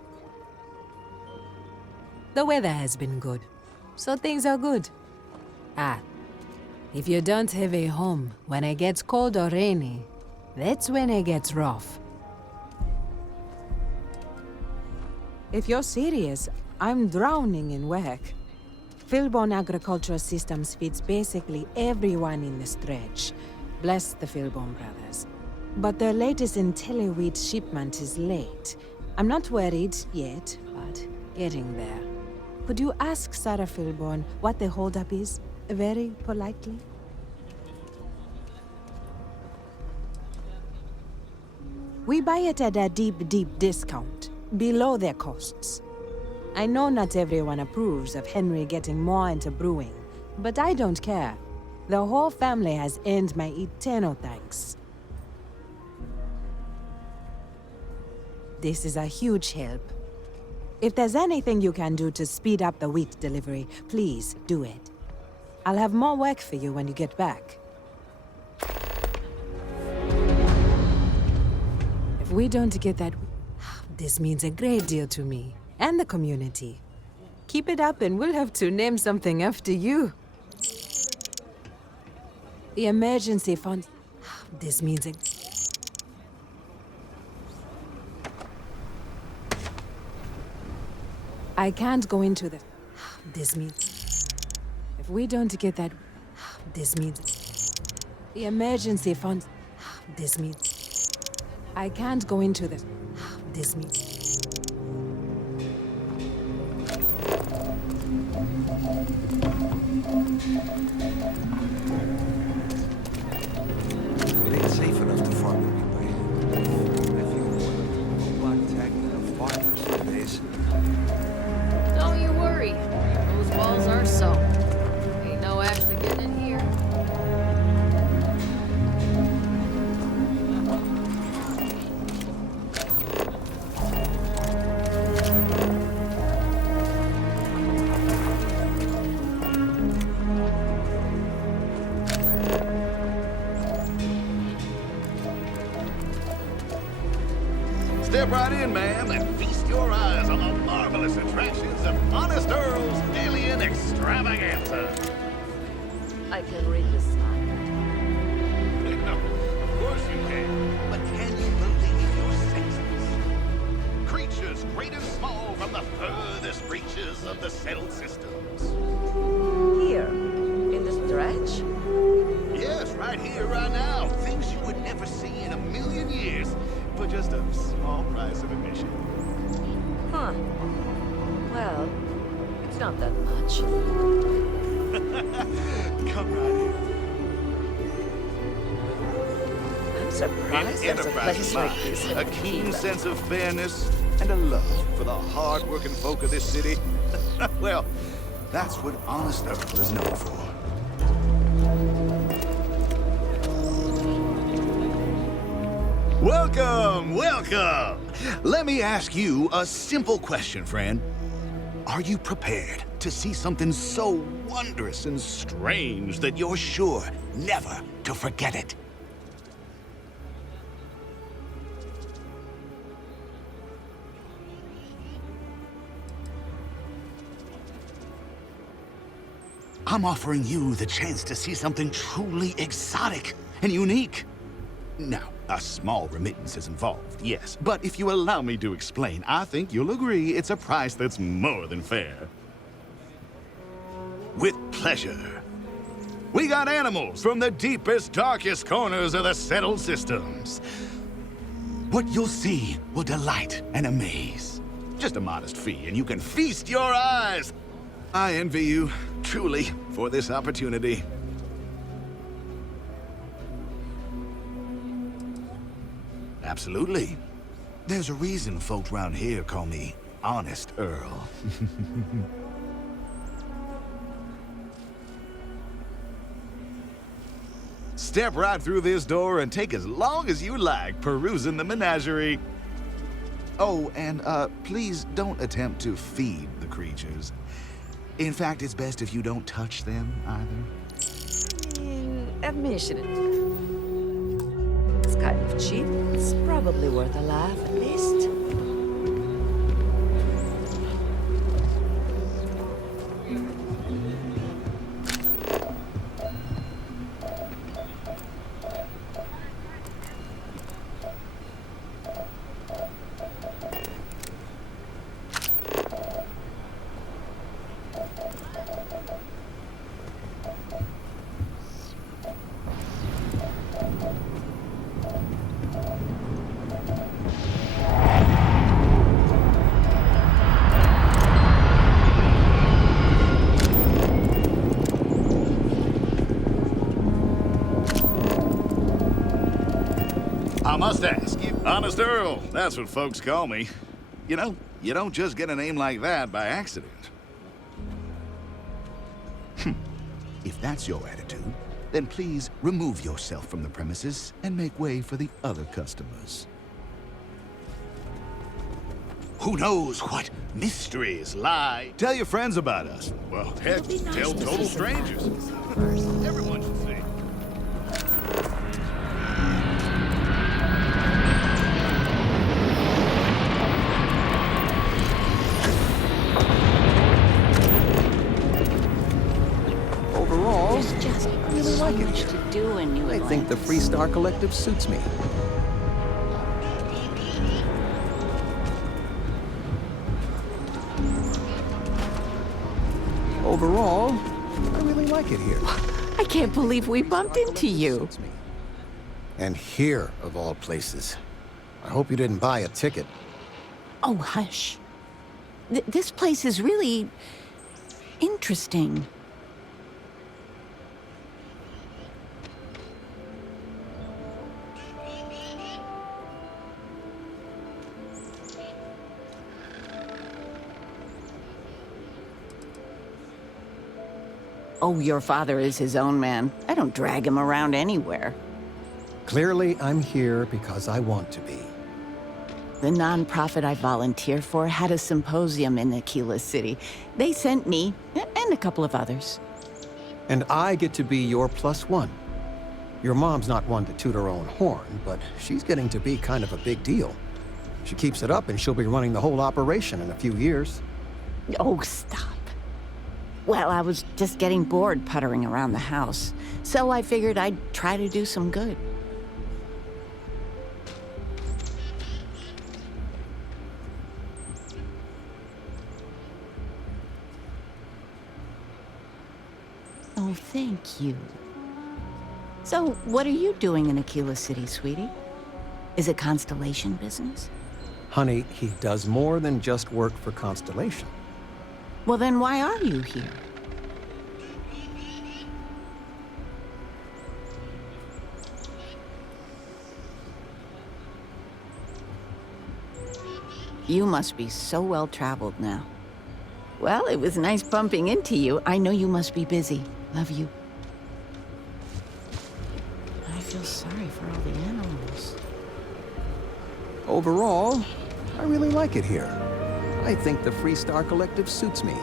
The weather has been good, so things are good. If you don't have a home when it gets cold or rainy, that's when it gets rough. If you're serious, I'm drowning in work. Philbon Agricultural Systems feeds basically everyone in the stretch. Bless the Philbon brothers. But their latest IntelliWheat shipment is late. I'm not worried yet, but getting there. Could you ask Sarah Philbon what the holdup is? Very politely? We buy it at a deep, deep discount, below their costs. I know not everyone approves of Henry getting more into brewing, but I don't care. The whole family has earned my eternal thanks. This is a huge help. If there's anything you can do to speed up the wheat delivery, please do it. I'll have more work for you when you get back. If we don't get that, this means a great deal to me and the community. Keep it up and we'll have to name something after you. The emergency fund. This means a... I can't go into the... This means... If we don't get that... This means... The emergency fund... This means... I can't go into the... This means... It ain't safe enough to farm anyway. I feel more like a black tech than a farmer some days. Don't you worry. Those walls are so. Ain't no actually getting in here. Step right in, ma'am, and feast your eyes on the marvelous attractions of Honest Earl's Alien Extravaganza. I can read the sign. Of course you can, but can you believe your senses? Creatures great and small from the furthest reaches of the settled systems. Here, in the stretch? Yes, right here, right now. Things you would never see in a million years for just a small price of admission. Huh. Well, it's not that much. Come right in. I'm surprised there's a place like this in A keen sense of fairness and a love for the hard-working folk of this city. Well, that's what Honest Earl is known for. Welcome, welcome! Let me ask you a simple question, friend. Are you prepared to see something so wondrous and strange that you're sure never to forget it? I'm offering you the chance to see something truly exotic and unique. Now, a small remittance is involved, yes, but if you allow me to explain, I think you'll agree it's a price that's more than fair. With pleasure. We got animals from the deepest, darkest corners of the settled systems. What you'll see will delight and amaze. Just a modest fee, and you can feast your eyes. I envy you, truly, for this opportunity. Absolutely. There's a reason folks around here call me Honest Earl. Step right through this door and take as long as you like perusing the menagerie. Oh, and please don't attempt to feed the creatures. In fact, it's best if you don't touch them either. Admission. It's kind of cheap. It's probably worth a laugh, at least. I must ask, Honest Earl, that's what folks call me. You know, you don't just get a name like that by accident. If that's your attitude, then please remove yourself from the premises and make way for the other customers. Who knows what mysteries lie? Tell your friends about us. Well, heck, tell total strangers. Everyone should see. Overall, There's just I really so like it much here. to do in New I England. think the Freestar Collective suits me. Overall, I really like it here. I can't believe we bumped into you. And here, of all places. I hope you didn't buy a ticket. Oh, hush. This place is really interesting. Oh, your father is his own man. I don't drag him around anywhere. Clearly, I'm here because I want to be. The nonprofit I volunteer for had a symposium in Aquila City. They sent me, and a couple of others. And I get to be your +1. Your mom's not one to toot her own horn, but she's getting to be kind of a big deal. She keeps it up and she'll be running the whole operation in a few years. Oh, stop. Well, I was just getting bored puttering around the house, so I figured I'd try to do some good. Oh, thank you. So, what are you doing in Aquila City, sweetie? Is it Constellation business? Honey, he does more than just work for Constellation. Well, then why are you here? You must be so well-traveled now. Well, it was nice bumping into you. I know you must be busy. Love you. I feel sorry for all the animals. Overall, I really like it here. I think the Freestar Collective suits me.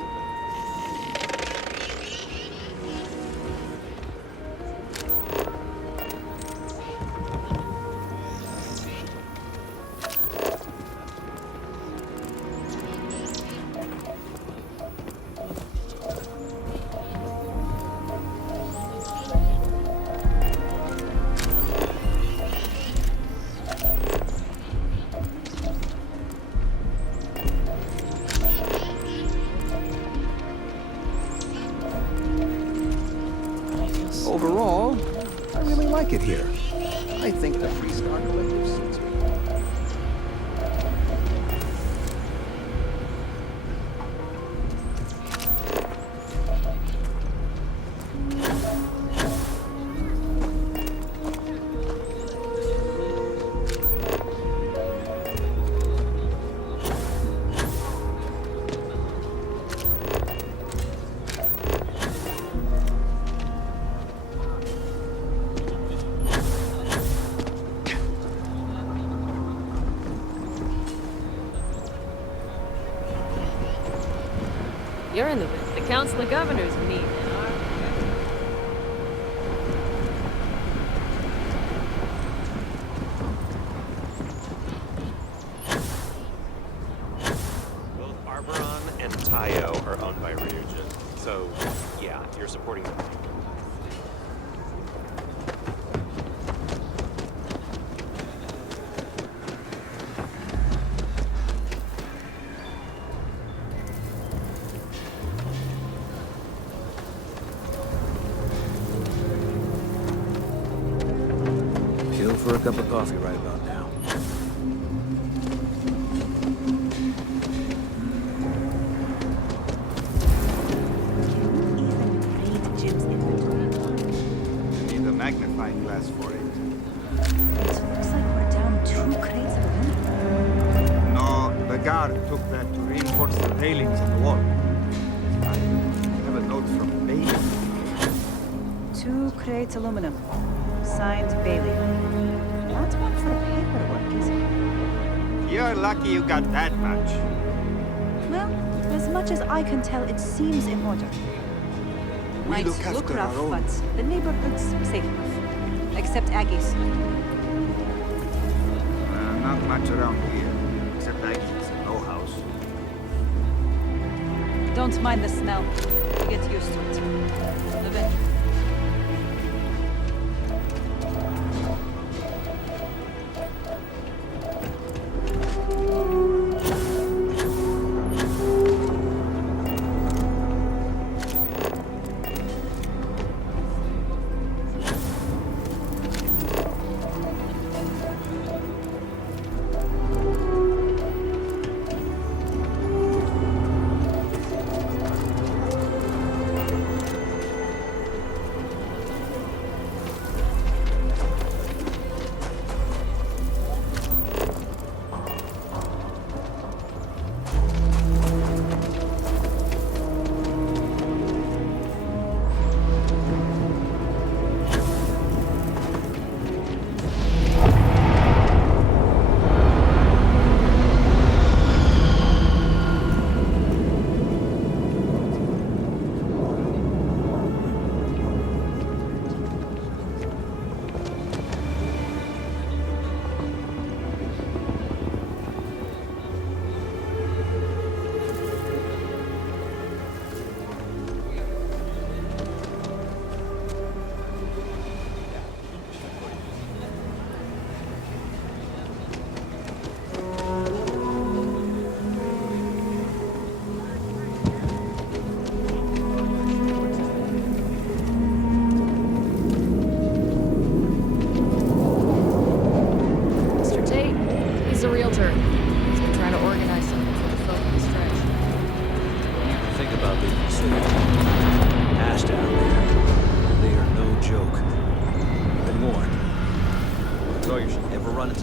Overall, I really like it here. I think the Freestar Collective suits me. You're in the Council of Governors meeting, aren't Both Arboron and Tayo are owned by Ryujin. So, yeah, you're supporting them. Chill for a cup of coffee right about now. You need a magnifying glass for it. It looks like we're down 2 crates of aluminum. No, the guard took that to reinforce the railings in the wall. I have a note from Bailey. 2 crates aluminum. Signed, Bailey. Not one for the paperwork, is it? Yeah, You're lucky you got that much. Well, as much as I can tell, it seems in order. Might look rough, but the neighborhood's safe enough. Except Aggie's. Not much around here, except Aggie's no house. Don't mind the smell. Get used to it. Eventually.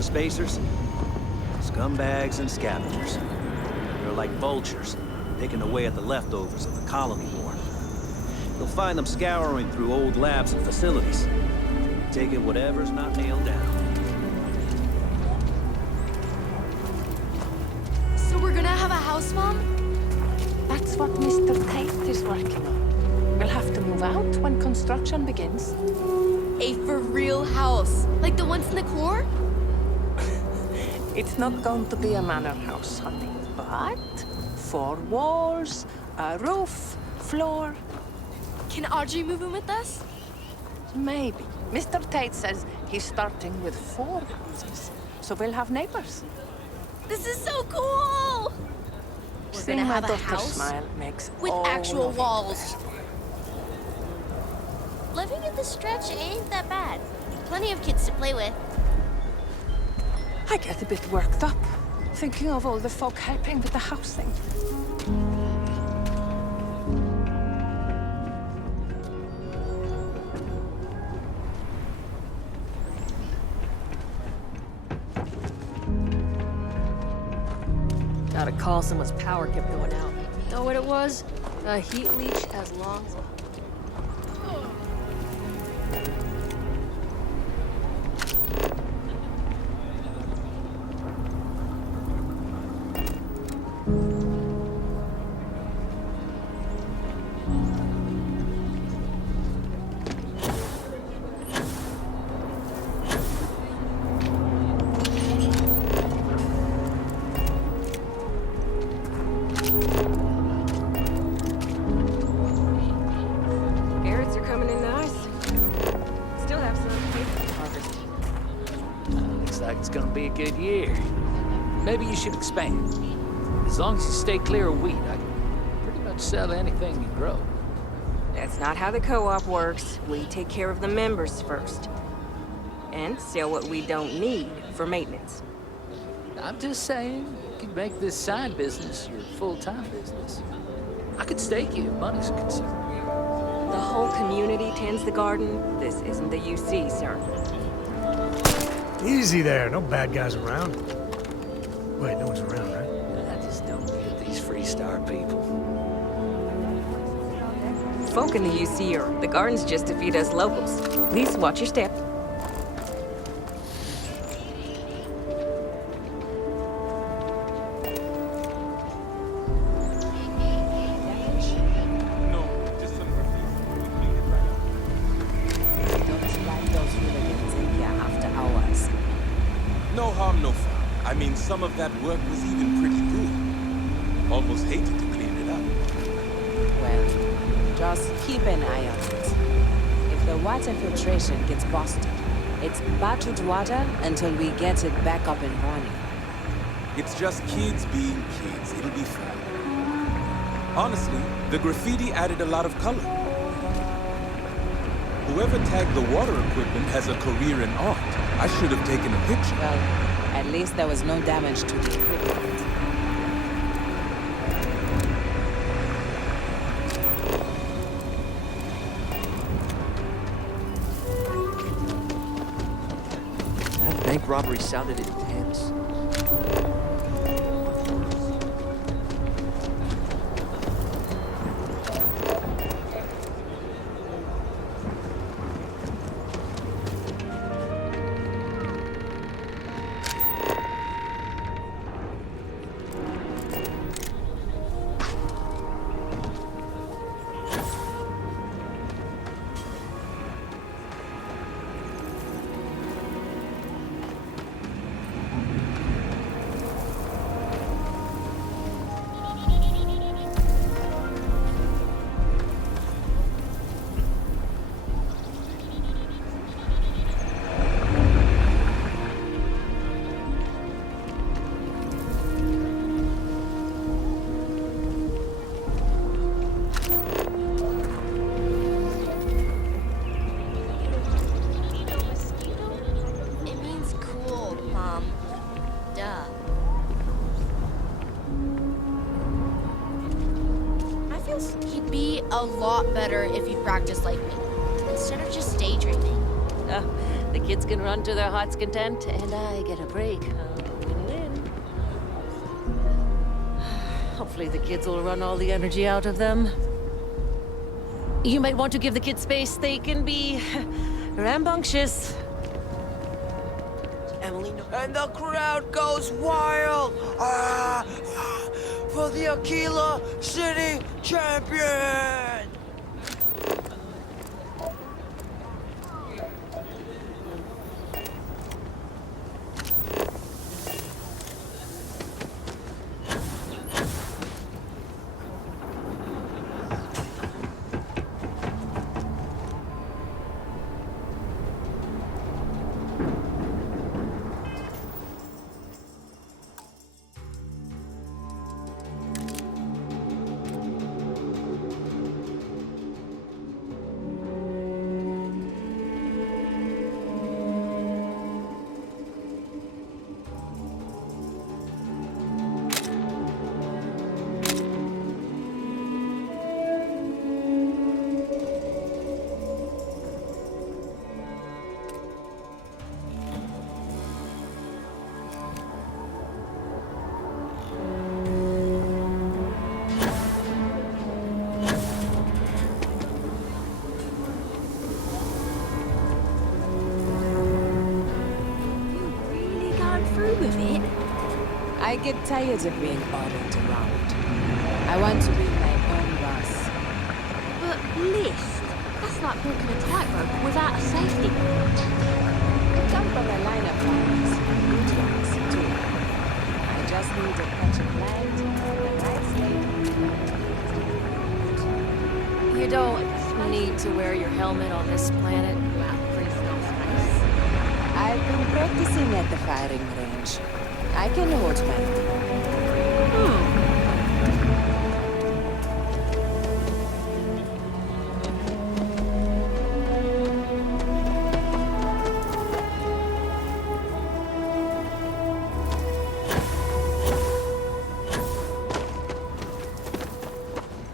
Spacers, scumbags and scavengers. They're like vultures, picking away at the leftovers of the colony war. You'll find them scouring through old labs and facilities, taking whatever's not nailed down. So we're gonna have a house, Mom? That's what Mr. Tate is working on. We'll have to move out when construction begins. A for real house, like the ones in the core? It's not going to be a manor house, honey, but 4 walls, a roof, floor. Can Audrey move in with us? Maybe. Mr. Tate says he's starting with 4 houses, so we'll have neighbors. This is so cool! We're Seeing gonna my have a daughter house smile makes with all actual of it walls. Living in the stretch ain't that bad. Plenty of kids to play with. I get a bit worked up, thinking of all the folk helping with the housing. Got a call, someone's power kept going out. Know what it was? A heat leech as long as... be a good year. Maybe you should expand. As long as you stay clear of wheat, I can pretty much sell anything you grow. That's not how the co-op works. We take care of the members first. And sell what we don't need for maintenance. I'm just saying, you could make this side business your full-time business. I could stake you if money's concerned. The whole community tends the garden. This isn't the UC, sir. Easy there, no bad guys around. Wait, no one's around, right? I just don't get these Freestar people. Folk in the UC are the garden's just to feed us locals. Please watch your step. I mean, some of that work was even pretty good. Almost hated to clean it up. Well, just keep an eye on it. If the water filtration gets busted, it's bottled water until we get it back up and running. It's just kids being kids. It'll be fine. Honestly, the graffiti added a lot of color. Whoever tagged the water equipment has a career in art. I should have taken a picture. Well, at least there was no damage to the equipment. That bank robbery sounded intense. He'd be a lot better if he practiced like me, instead of just daydreaming. The kids can run to their heart's content, and I get a break. Win-win. Hopefully the kids will run all the energy out of them. You might want to give the kids space. They can be rambunctious. Emily, no. And the crowd goes wild! For the Aquila City Champion! I get tired of being ordered around. I want to be my own boss. But List, that's like walking a tightrope without a safety belt. I come from a line of farmers, good ones too. I just need a patch of land and the right slate. You don't need to wear your helmet on this planet. I've been practicing at the firing range. I can hold my own.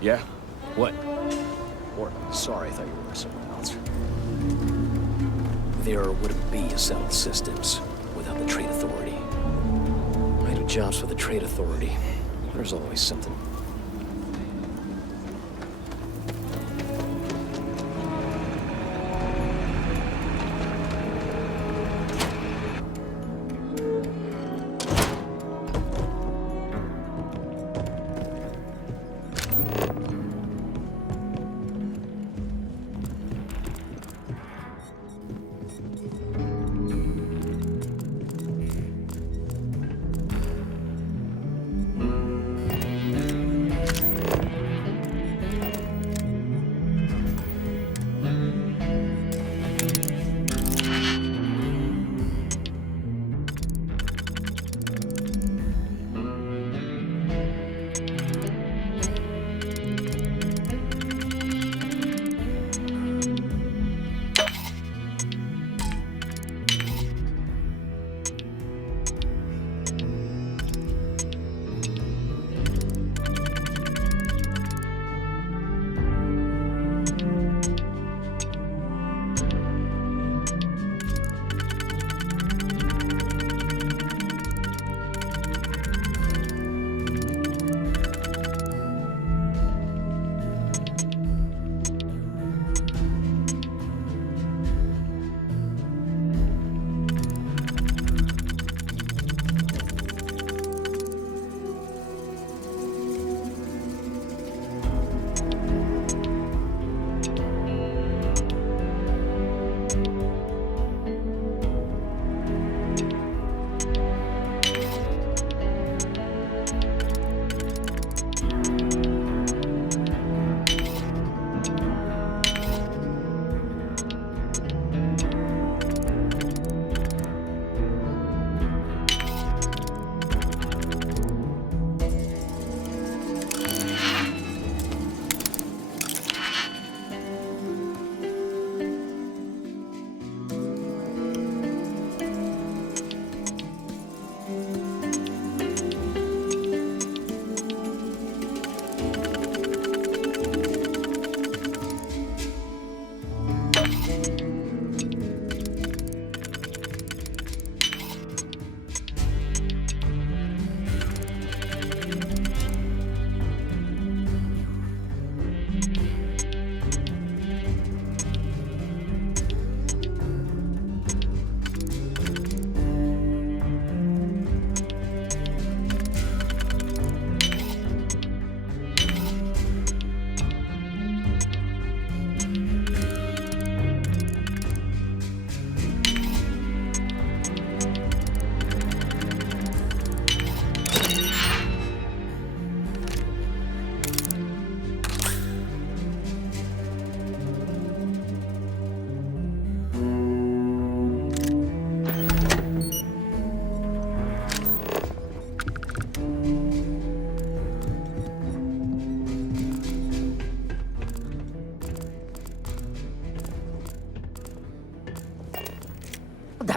Yeah? What? Or, sorry, I thought you were someone else. There wouldn't be a settled systems without the Trade Authority. I do jobs for the Trade Authority. There's always something.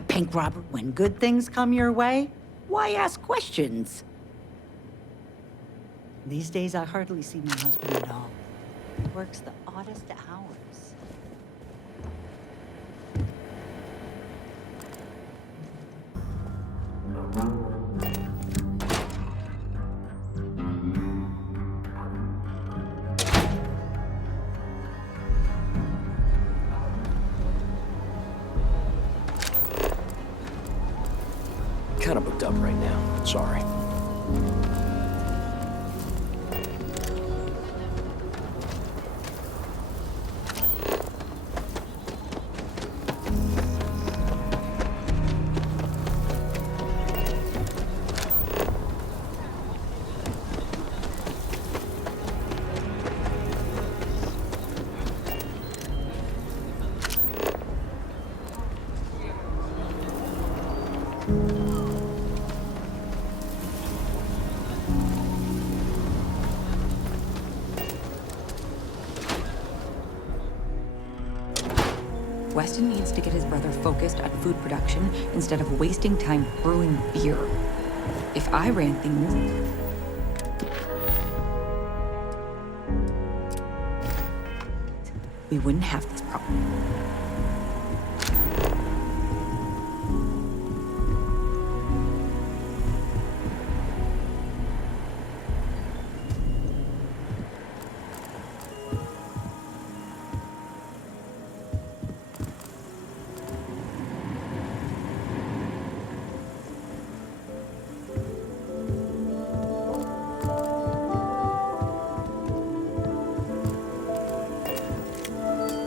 Bank robber, when good things come your way, why ask questions? These days, I hardly see my husband at all. He works the oddest hours. Kind of booked up right now. Sorry. Weston needs to get his brother focused on food production instead of wasting time brewing beer. If I ran things... we wouldn't have this problem.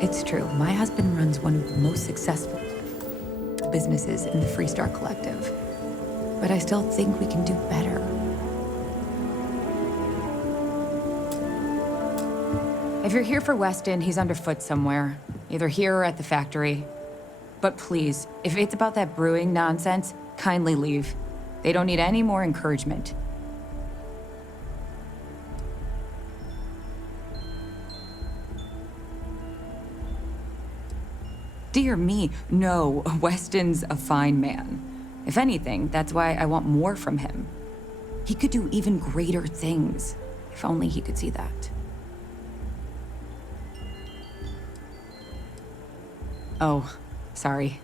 It's true. My husband runs one of the most successful businesses in the Freestar Collective. But I still think we can do better. If you're here for Weston, he's underfoot somewhere. Either here or at the factory. But please, if it's about that brewing nonsense, kindly leave. They don't need any more encouragement. Dear me, no, Weston's a fine man. If anything, that's why I want more from him. He could do even greater things, if only he could see that. Oh, sorry.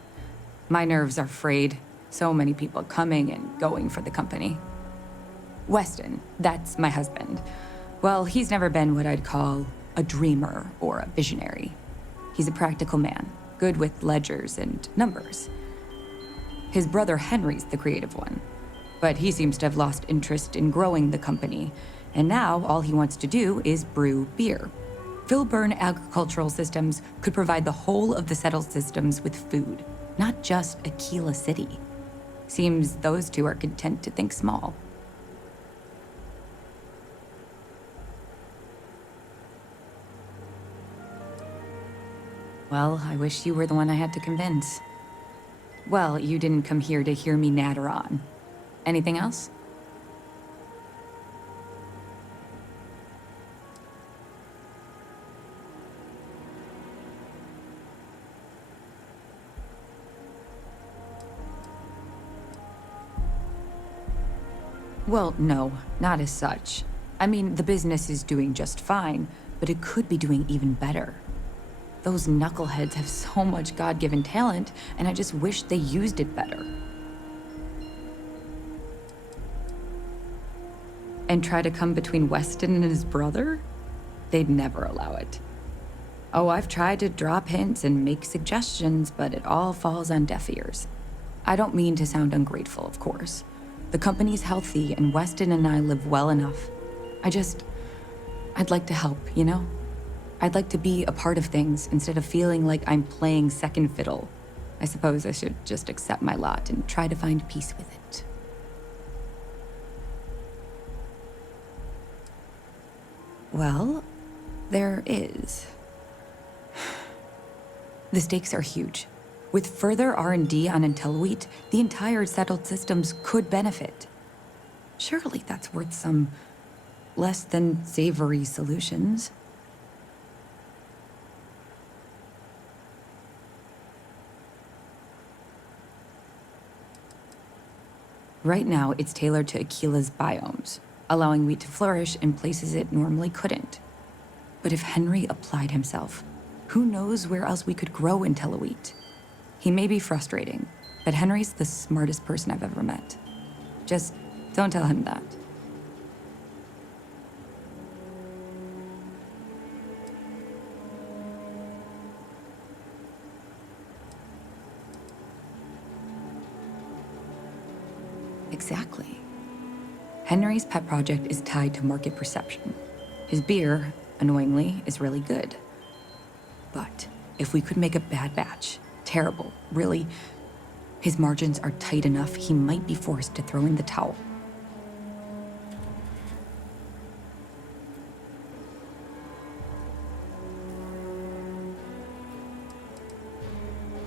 My nerves are frayed. So many people coming and going for the company. Weston, that's my husband. Well, he's never been what I'd call a dreamer or a visionary. He's a practical man. Good with ledgers and numbers. His brother Henry's the creative one, but he seems to have lost interest in growing the company And now all he wants to do is brew beer. Filburn agricultural systems could provide the whole of the settled systems with food, not just Aquila City. Seems those two are content to think small. Well, I wish you were the one I had to convince. Well, you didn't come here to hear me natter on. Anything else? Well, no, not as such. I mean, the business is doing just fine, but it could be doing even better. Those knuckleheads have so much God-given talent, and I just wish they used it better. And try to come between Weston and his brother? They'd never allow it. Oh, I've tried to drop hints and make suggestions, but it all falls on deaf ears. I don't mean to sound ungrateful, of course. The company's healthy, and Weston and I live well enough. I'd like to help, you know? I'd like to be a part of things instead of feeling like I'm playing second fiddle. I suppose I should just accept my lot and try to find peace with it. Well, there is. The stakes are huge. With further R&D on IntelliWheat, the entire settled systems could benefit. Surely that's worth some less than savory solutions. Right now, it's tailored to Aquila's biomes, allowing wheat to flourish in places it normally couldn't. But if Henry applied himself, who knows where else we could grow IntelliWheat? He may be frustrating, but Henry's the smartest person I've ever met. Just don't tell him that. Exactly. Henry's pet project is tied to market perception. His beer, annoyingly, is really good. But if we could make a bad batch, terrible, really, his margins are tight enough he might be forced to throw in the towel.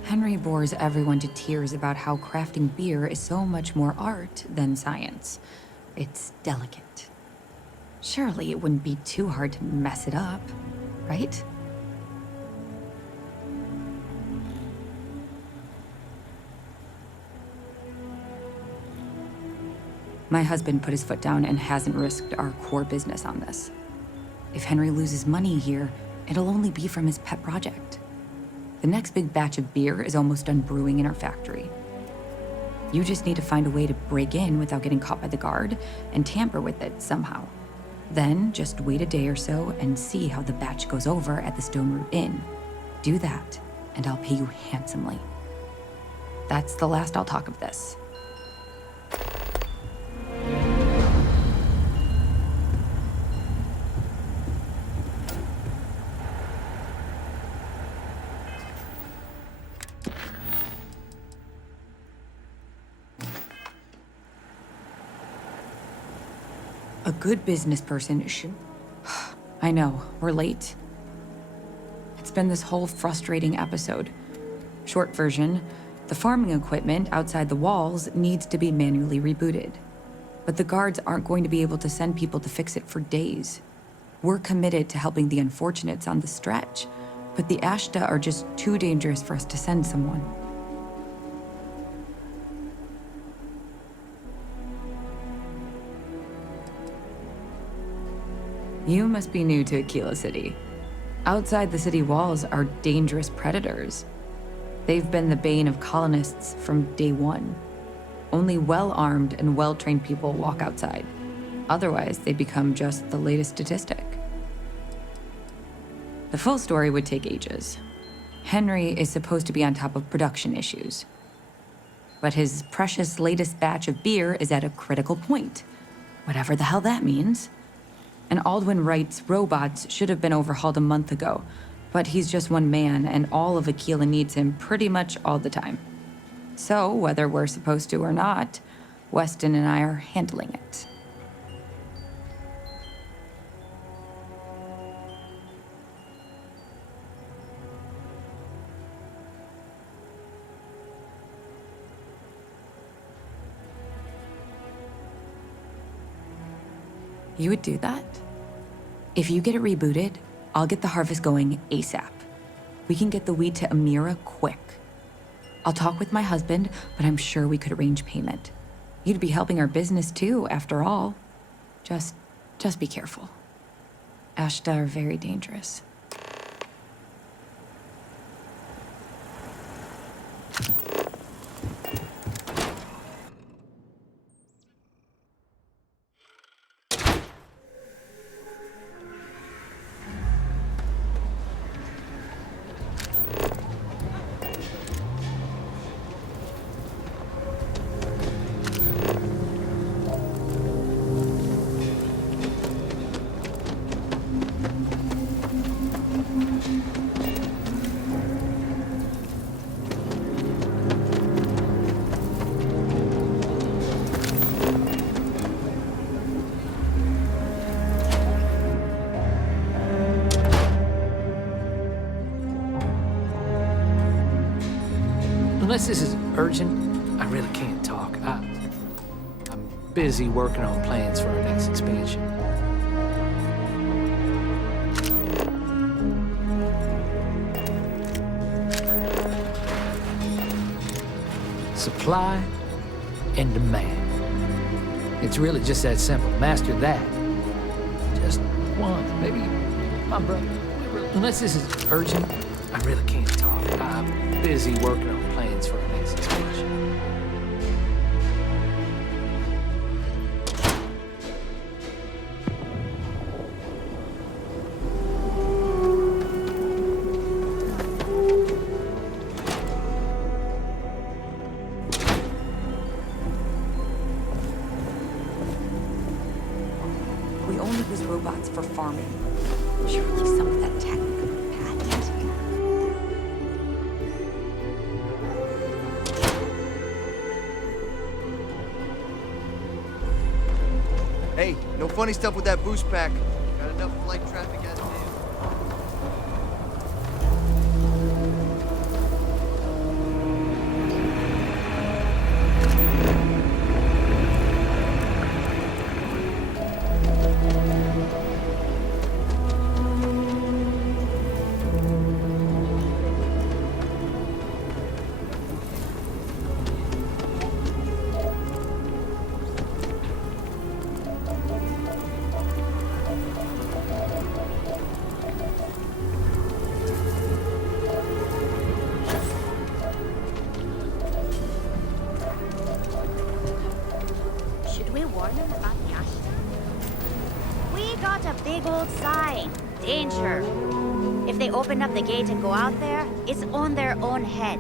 Henry bores everyone to tears about how crafting beer is so much more art than science. It's delicate. Surely it wouldn't be too hard to mess it up, right? My husband put his foot down and hasn't risked our core business on this. If Henry loses money here, it'll only be from his pet project. The next big batch of beer is almost done brewing in our factory. You just need to find a way to break in without getting caught by the guard and tamper with it somehow. Then just wait a day or so and see how the batch goes over at the Stone Root Inn. Do that, and I'll pay you handsomely. That's the last I'll talk of this. A good business person should... I know, we're late. It's been this whole frustrating episode. Short version, the farming equipment outside the walls needs to be manually rebooted. But the guards aren't going to be able to send people to fix it for days. We're committed to helping the unfortunates on the stretch, but the Ashta are just too dangerous for us to send someone. You must be new to Aquila City. Outside the city walls are dangerous predators. They've been the bane of colonists from day one. Only well-armed and well-trained people walk outside. Otherwise, they become just the latest statistic. The full story would take ages. Henry is supposed to be on top of production issues. But his precious latest batch of beer is at a critical point. Whatever the hell that means. And Aldwin Wright's robots should have been overhauled a month ago, but he's just one man, and all of Aquila needs him pretty much all the time. So, whether we're supposed to or not, Weston and I are handling it. You would do that? If you get it rebooted, I'll get the harvest going ASAP. We can get the wheat to Amira quick. I'll talk with my husband, but I'm sure we could arrange payment. You'd be helping our business too, after all. Just be careful. Ashta are very dangerous. Unless this is urgent, I really can't talk. I'm busy working on plans for our next expansion. Supply and demand. It's really just that simple. Master that. Just one, maybe my brother. Unless this is urgent, I really can't talk. I'm busy working on plans for our next expansion. We only use robots for farming. Surely some of that tech could be patented. Hey, no funny stuff with that boost pack. Got enough flight traffic as it is. Should we warn them about Yasha? We got a big old sign. Danger. If they open up the gate and go out there, it's on their own head.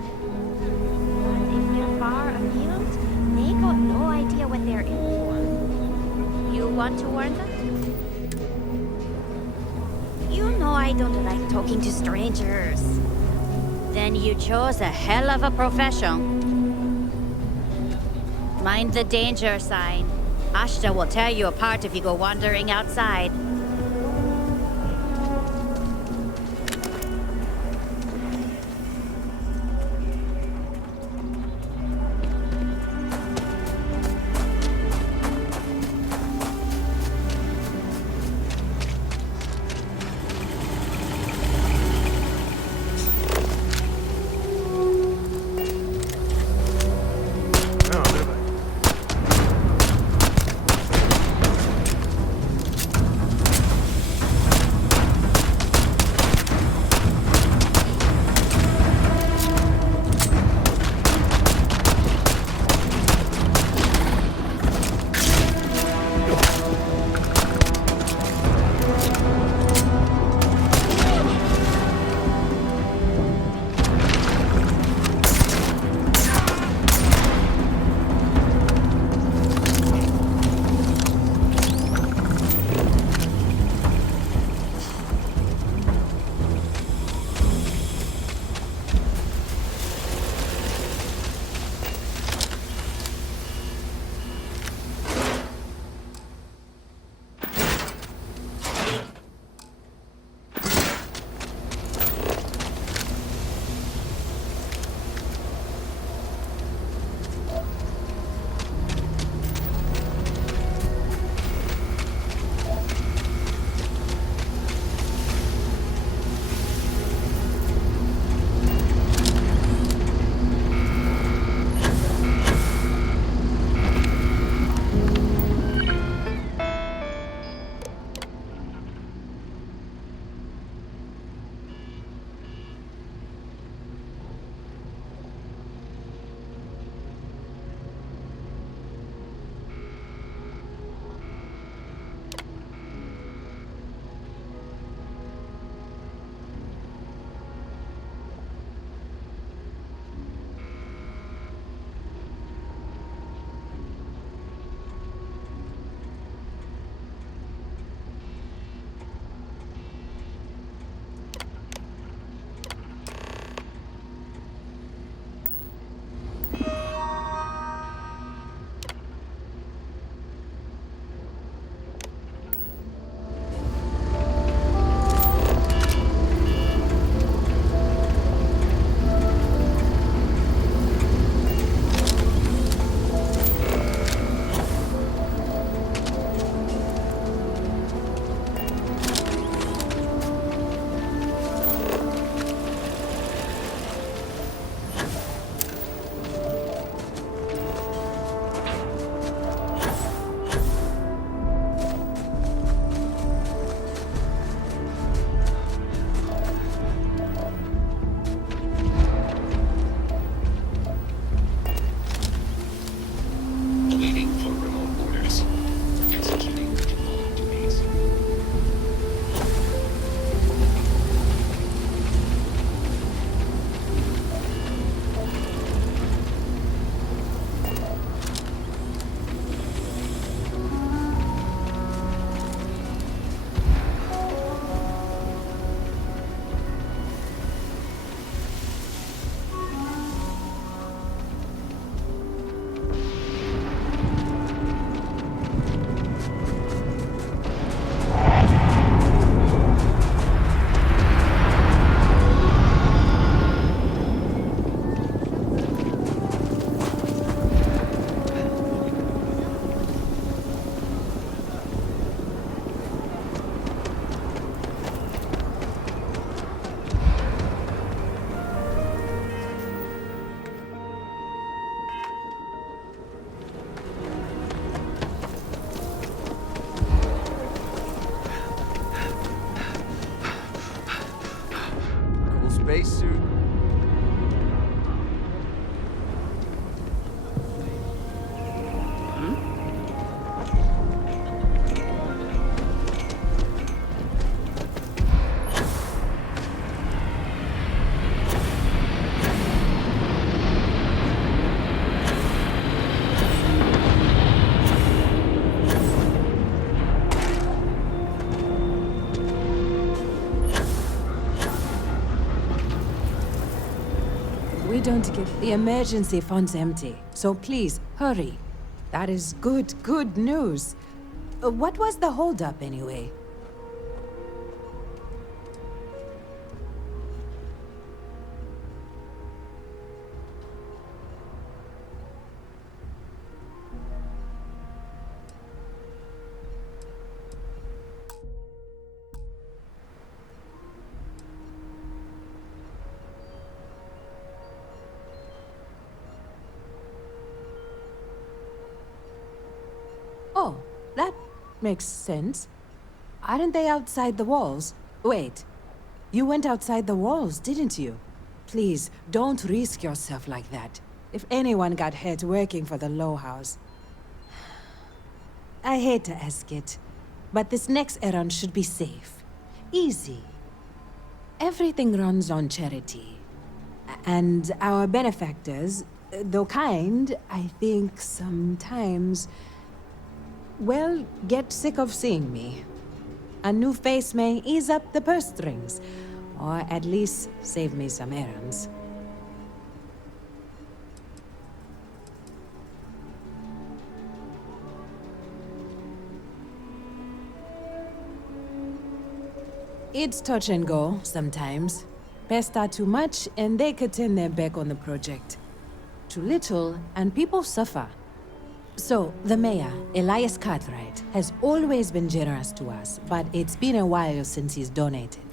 But if they're far afield, they got no idea what they're in for. You want to warn them? You know I don't like talking to strangers. Then you chose a hell of a profession. Mind the danger sign. Ashta will tear you apart if you go wandering outside. spacesuit. We don't get the emergency funds empty, so please, hurry. That is good news. What was the holdup anyway? Oh, that makes sense. Aren't they outside the walls? Wait, you went outside the walls, didn't you? Please, don't risk yourself like that. If anyone got hurt working for the Low House. I hate to ask it, but this next errand should be safe. Easy. Everything runs on charity. And our benefactors, though kind, I think sometimes... well, get sick of seeing me. A new face may ease up the purse strings, or at least save me some errands. It's touch and go, sometimes. Pester too much, and they could turn their back on the project. Too little, and people suffer. So, the mayor, Elias Cartwright, has always been generous to us, but it's been a while since he's donated.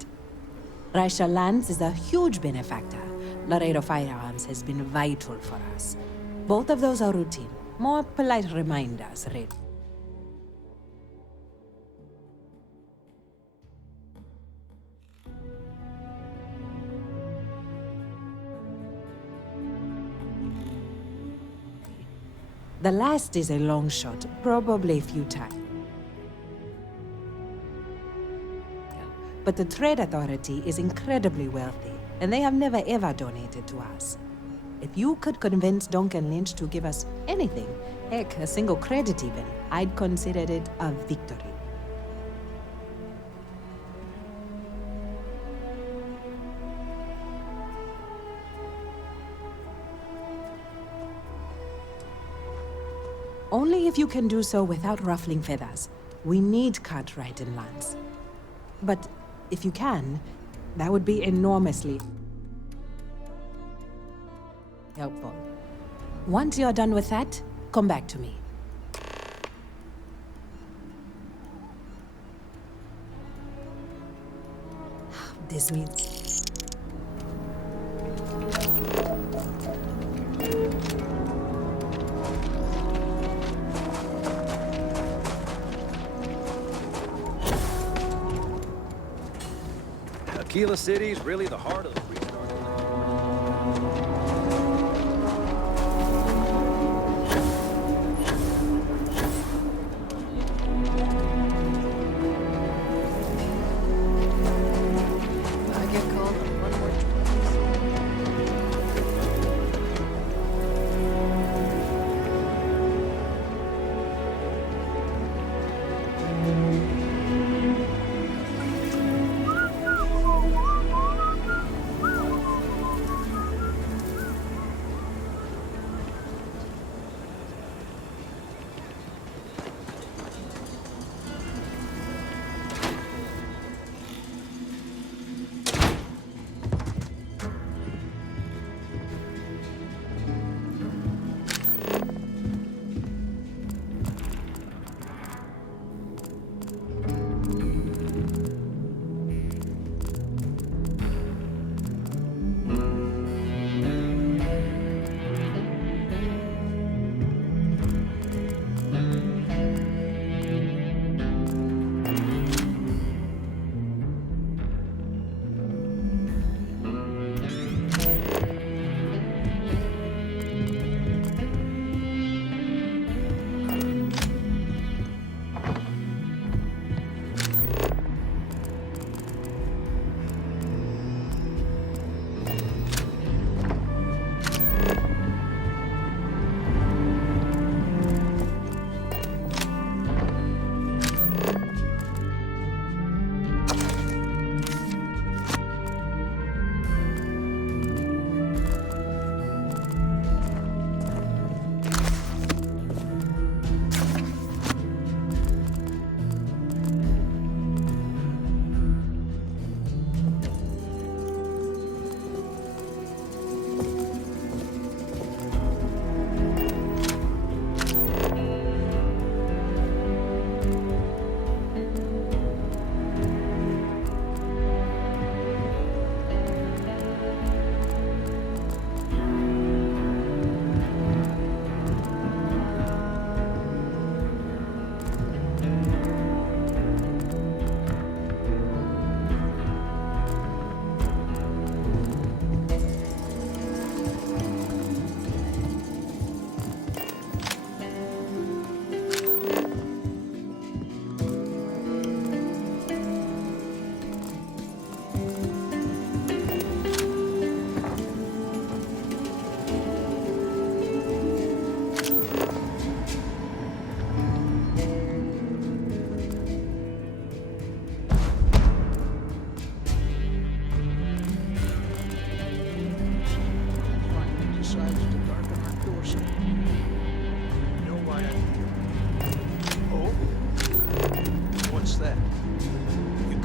Raisha Lands is a huge benefactor. Laredo Firearms has been vital for us. Both of those are routine, more polite reminders, really. The last is a long shot, probably futile. But the Trade Authority is incredibly wealthy, and they have never ever donated to us. If you could convince Duncan Lynch to give us anything, heck, a single credit even, I'd consider it a victory. Only if you can do so without ruffling feathers. We need Cartwright and Lance. But if you can, that would be enormously helpful. Once you're done with that, come back to me. This means... Aquila City's really the heart of the region. I get called on one more choice.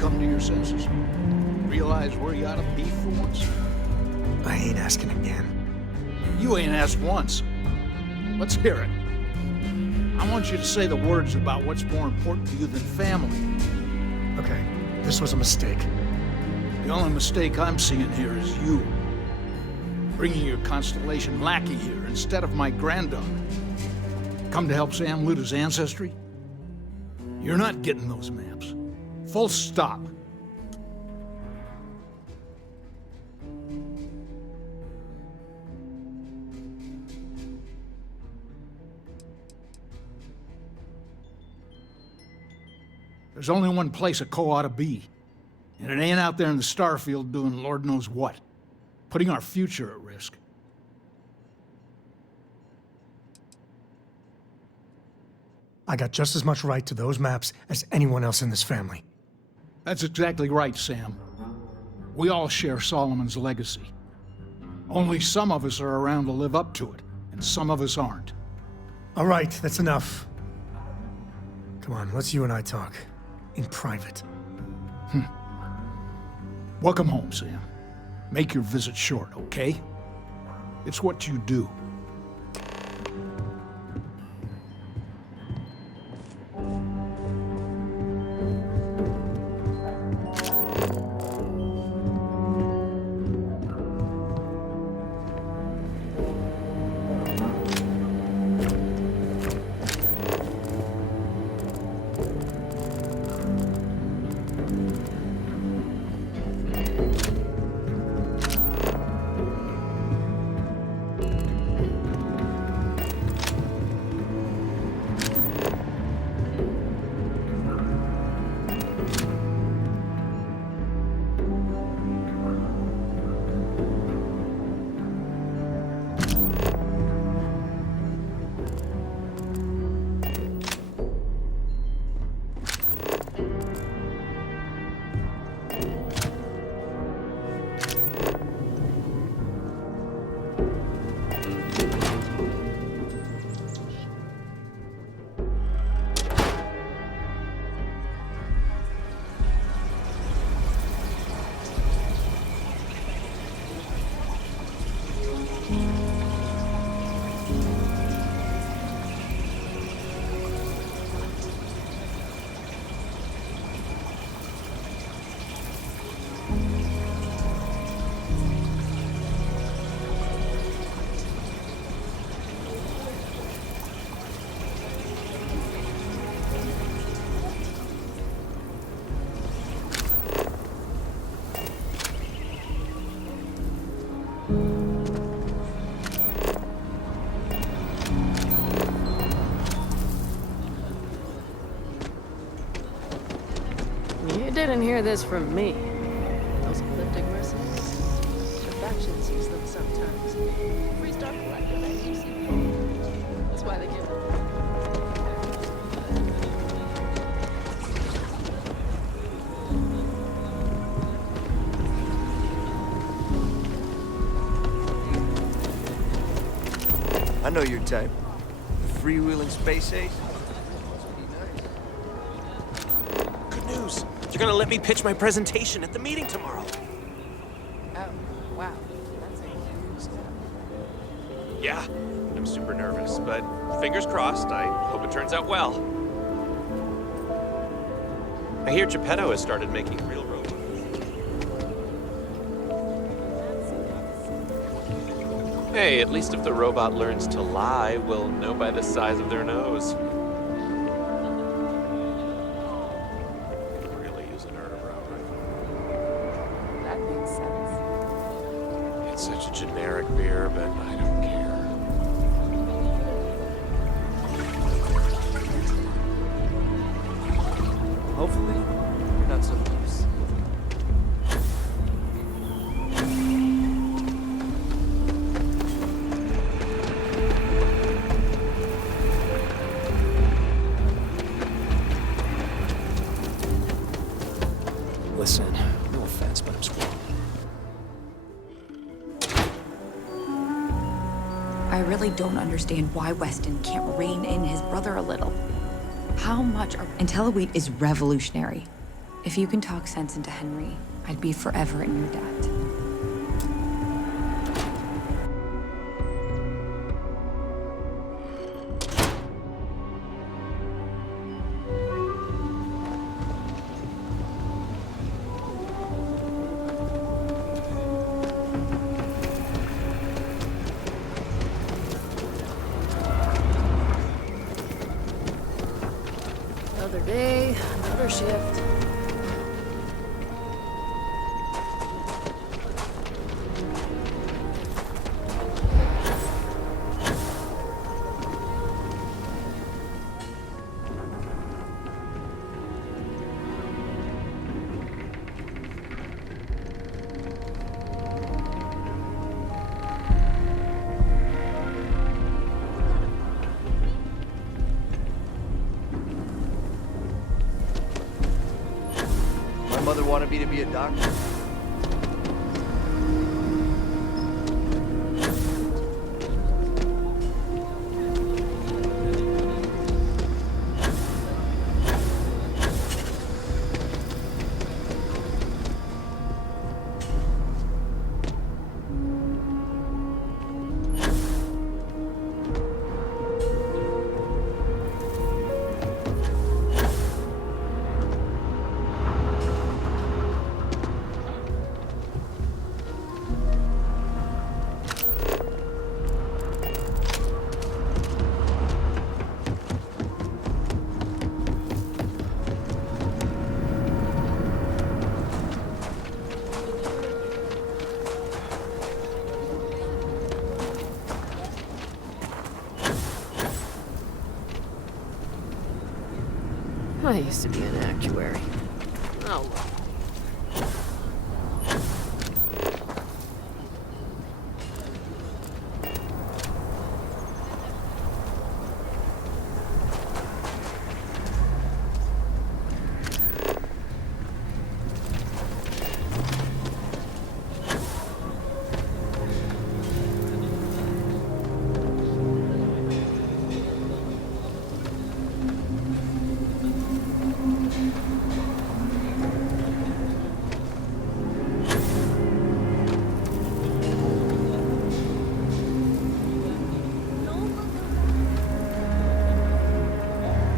come to your senses? Realize where you ought to be for once? I ain't asking again. You ain't asked once. Let's hear it. I want you to say the words about what's more important to you than family. Okay, this was a mistake. The only mistake I'm seeing here is you. Bringing your Constellation lackey here instead of my granddaughter. Come to help Sam loot his ancestry? You're not getting those maps. Full stop. There's only one place a Co ought to be. And it ain't out there in the Starfield doing Lord knows what. Putting our future at risk. I got just as much right to those maps as anyone else in this family. That's exactly right, Sam. We all share Solomon's legacy. Only some of us are around to live up to it, and some of us aren't. All right, that's enough. Come on, let's you and I talk. In private. Welcome home, Sam. Make your visit short, okay? It's what you do. You didn't hear this from me. Those ecliptic mercenaries, the factions use them sometimes. Free Star Collective, you see. That's why they give them. I know your type. The freewheeling space ace. Good news. You're gonna let me pitch my presentation at the meeting tomorrow. Oh, wow. That's a huge step. Yeah, I'm super nervous, but fingers crossed. I hope it turns out well. I hear Geppetto has started making real robots. Hey, at least if the robot learns to lie, we'll know by the size of their nose. Could really use an Ertebrow rifle. That makes sense. It's such a generic beer, but I don't care. Hopefully, you're not so loose. Listen, no offense, but I'm squirming. I really don't understand why Weston can't rein in his brother a little. How much are... IntelliWheat is revolutionary. If you can talk sense into Henry, I'd be forever in your debt. Another day, another shift. My mother wanted me to be a doctor. I used to be an actuary. Oh well.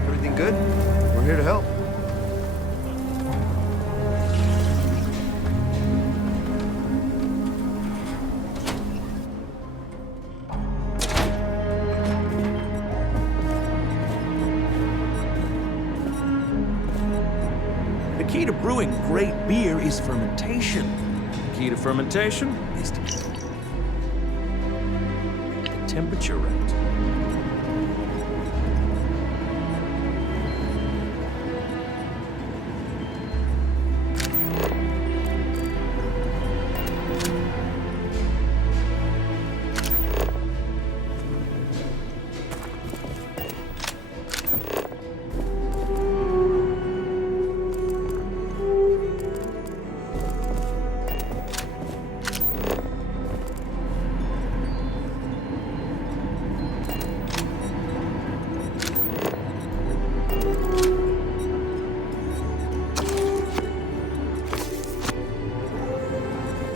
Everything good? We're here to help. The key to brewing great beer is fermentation. The key to fermentation is to keep the temperature right.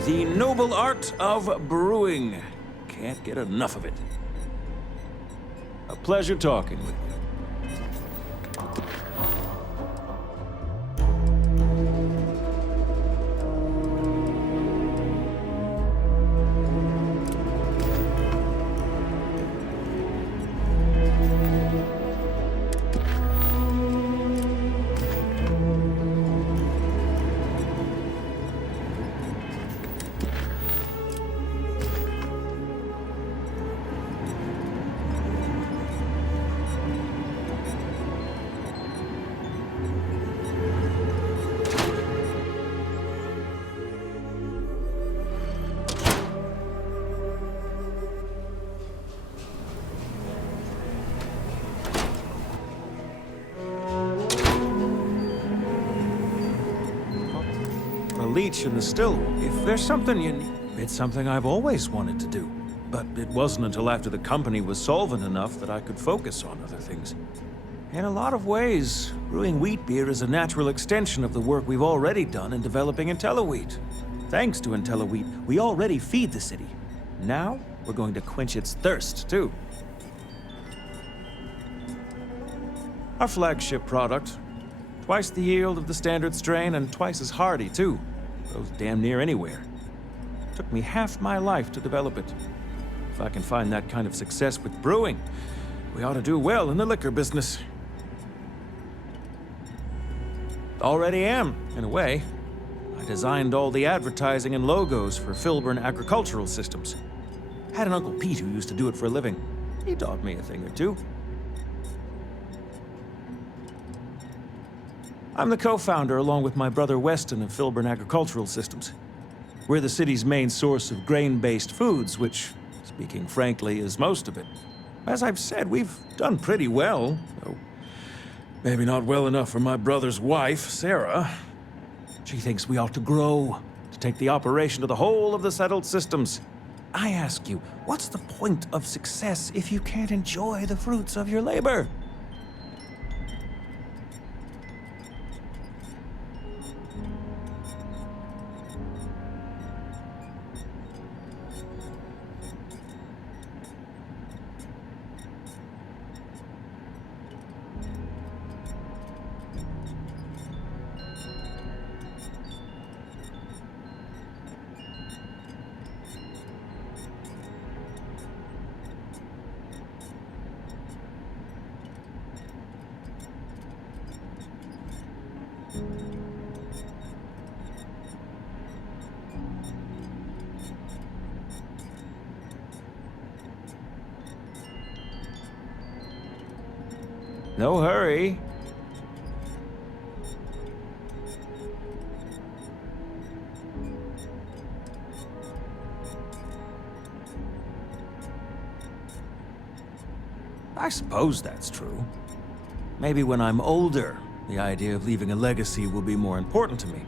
The noble art of brewing. Can't get enough of it. A pleasure talking with you. Leech in the still. If there's something you need, it's something I've always wanted to do. But it wasn't until after the company was solvent enough that I could focus on other things. In a lot of ways, Brewing wheat beer is a natural extension of the work we've already done in developing IntelliWheat. Thanks to IntelliWheat, we already feed the city. Now, we're going to quench its thirst, too. Our flagship product. Twice the yield of the standard strain and twice as hardy, too. Grows damn near anywhere. Took me half my life to develop it. If I can find that kind of success with brewing, we ought to do well in the liquor business. Already am, in a way. I designed all the advertising and logos for Filburn Agricultural Systems. Had an Uncle Pete who used to do it for a living. He taught me a thing or two. I'm the co-founder along with my brother Weston of Filburn Agricultural Systems. We're the city's main source of grain-based foods, which, speaking frankly, is most of it. As I've said, we've done pretty well, though maybe not well enough for my brother's wife, Sarah. She thinks we ought to grow, to take the operation to the whole of the settled systems. I ask you, what's the point of success if you can't enjoy the fruits of your labor? No hurry. I suppose that's true. Maybe when I'm older, the idea of leaving a legacy will be more important to me.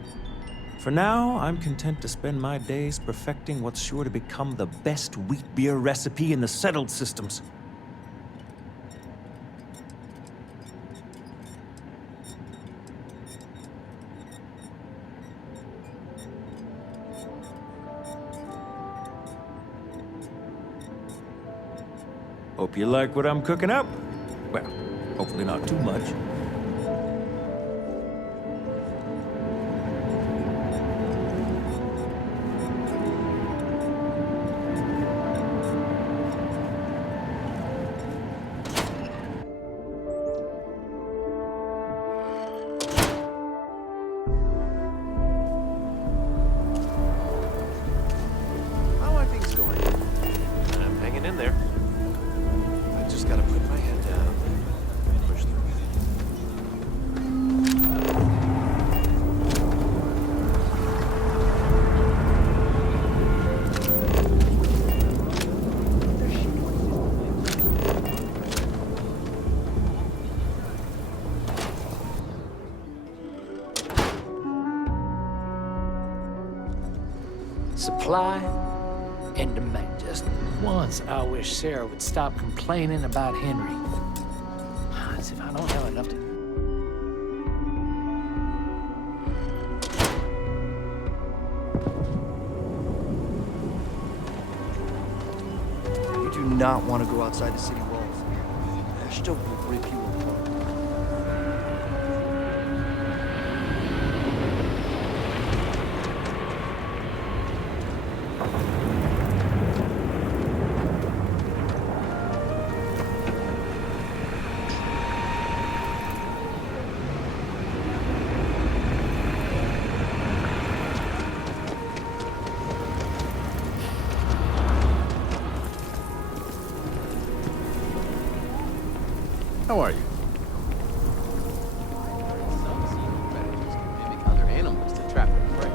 For now, I'm content to spend my days perfecting what's sure to become the best wheat beer recipe in the settled systems. Hope you like what I'm cooking up. Well, hopefully not too much. How are things going? I'm hanging in there. I just gotta put my head down and push through. Supply and demand. Just once, I wish Sarah would stop complaining about Henry. As if I don't have enough to... You do not want to go outside the city walls. Ashton will rip you apart. How are you? Mimic other animals to trap their prey.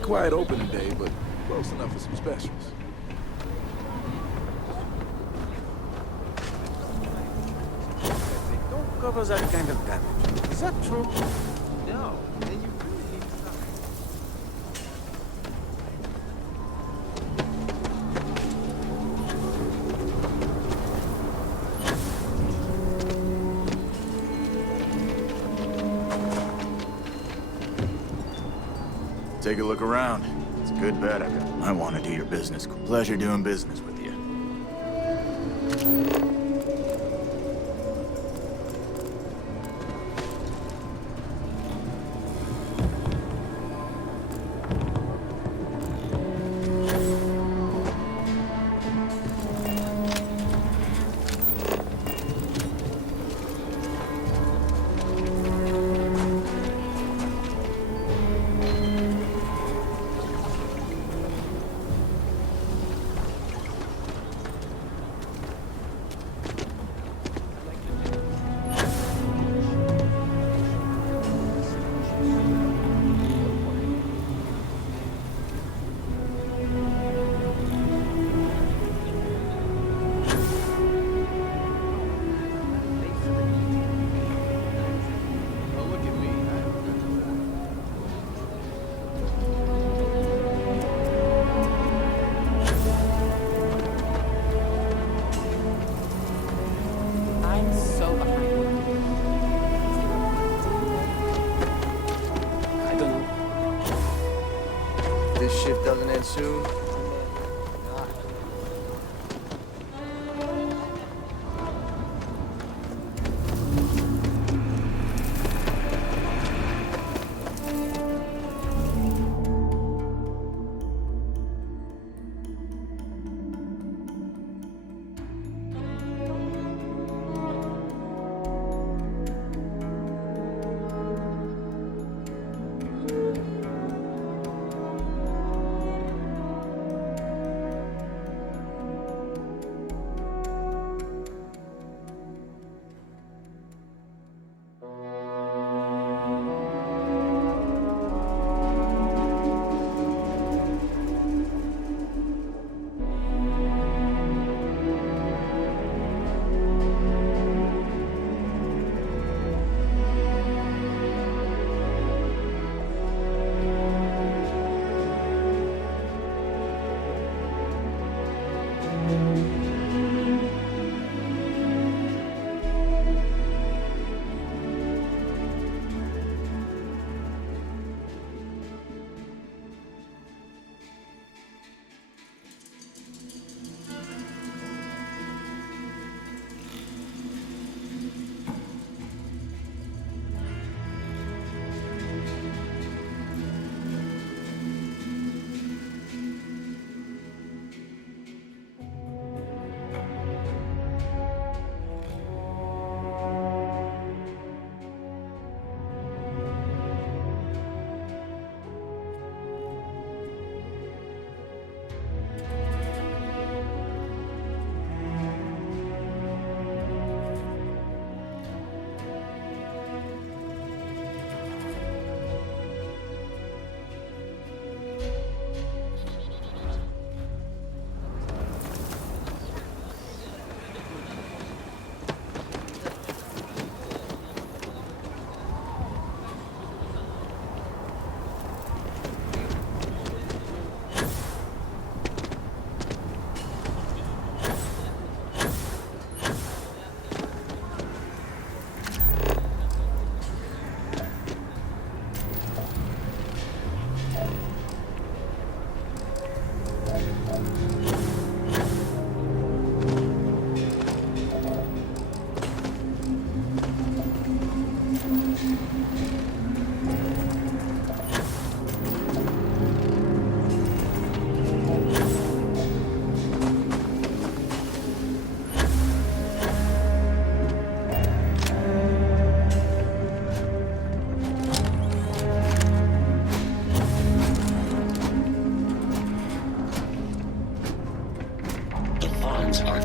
Not quite open today, but close enough for some specials. They don't cover that kind of damage. Is that true? No, and you really need to stop. Take a look around. It's a good bet. I want to do your business. Pleasure doing business with you. I'm so behind. I don't know. This shift doesn't end soon.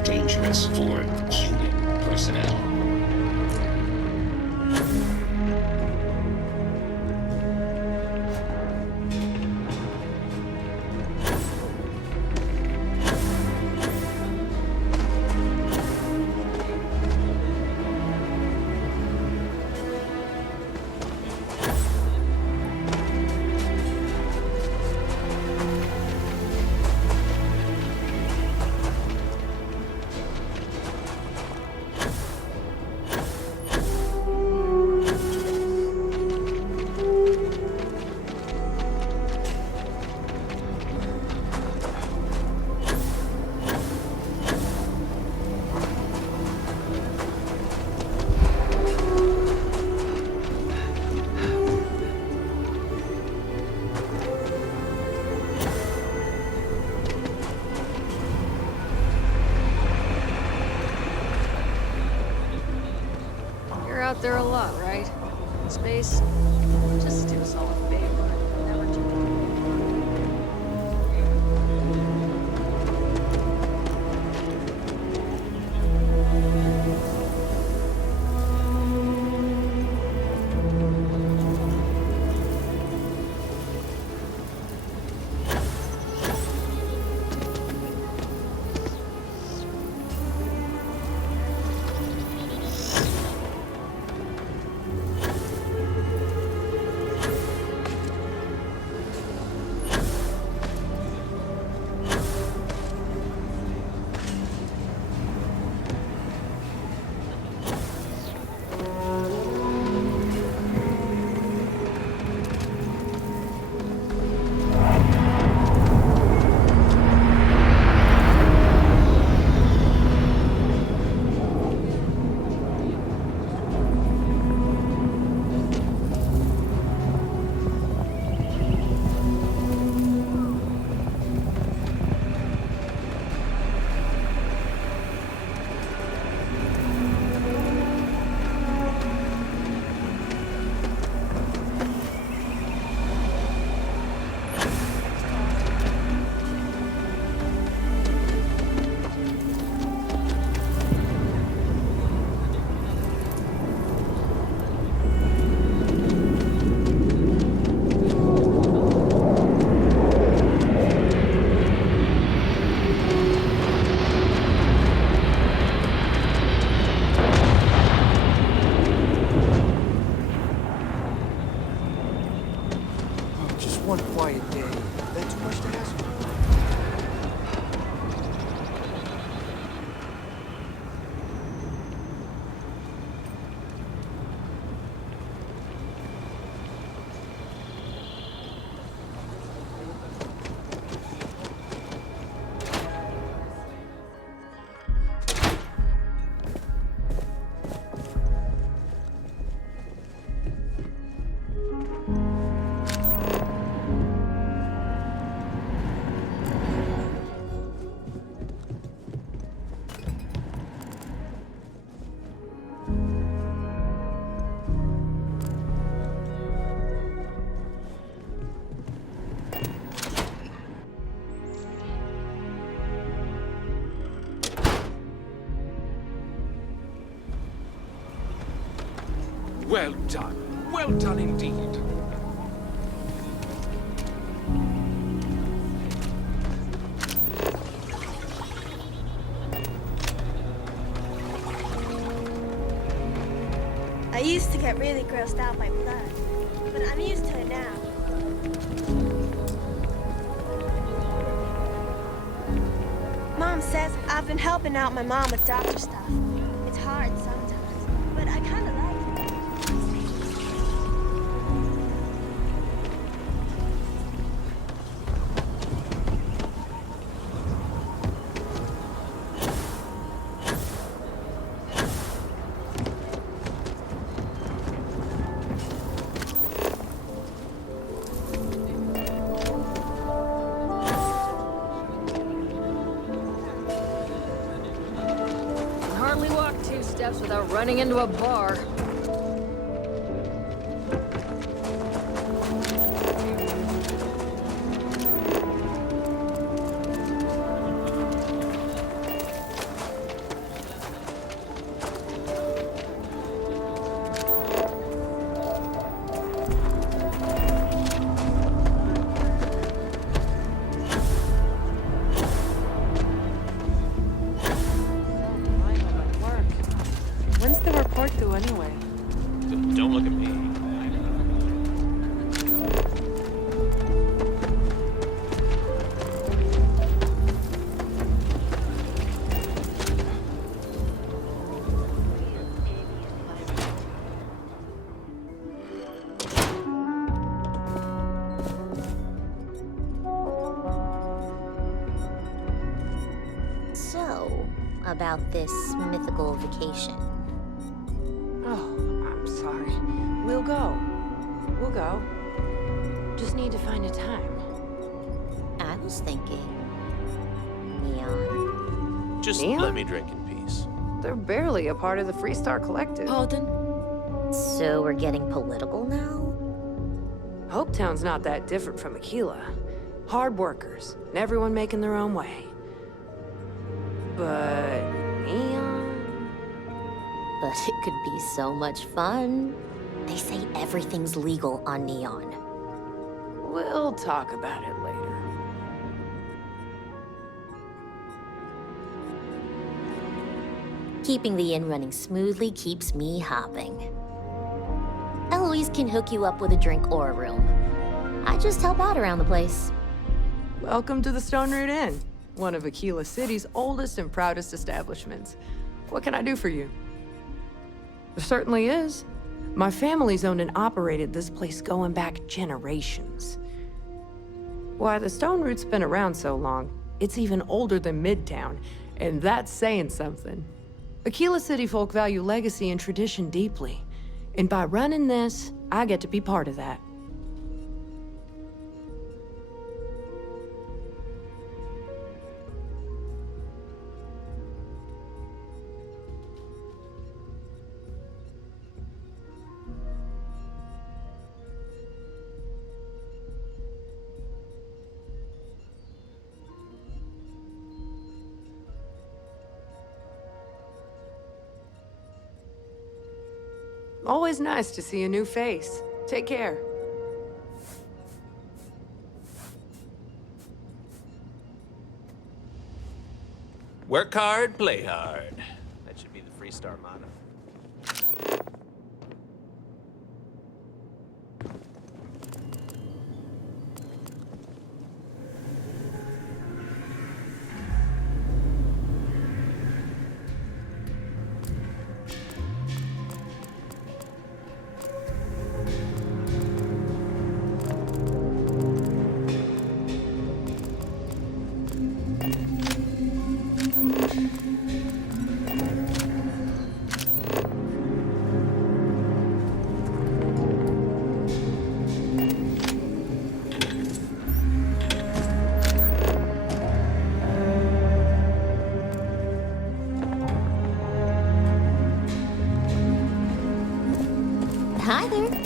dangerous for human personnel. there a lot, right? In space? Just do us all a favor and never do it. One quiet day. That's too much to ask for. Well done. Well done indeed. I used to get really grossed out by blood, but I'm used to it now. Mom says I've been helping out my mom with doctor stuff. It's hard sometimes, but I kind of like it. Hardly walk 2 steps without running into a bar. When's the report due anyway? Don't look at me. So, about this mythical vacation. Oh, I'm sorry. We'll go. We'll go. Just need to find a time. I was thinking... Neon? Just Neon? let me drink in peace. They're barely a part of the Freestar Collective. Pardon? So we're getting political now? Hopetown's not that different from Aquila. Hard workers, and everyone making their own way. But Neon? But it could be so much fun. They say everything's legal on Neon. We'll talk about it later. Keeping the inn running smoothly keeps me hopping. Eloise can hook you up with a drink or a room. I just help out around the place. Welcome to the Stone Root Inn, one of Aquila City's oldest and proudest establishments. What can I do for you? There certainly is. My family's owned and operated this place going back generations. Why, the Stone Root's been around so long, it's even older than Midtown, and that's saying something. Aquila City folk value legacy and tradition deeply, and by running this, I get to be part of that. Always nice to see a new face. Take care. Work hard, play hard. That should be the Freestar motto. Hi there.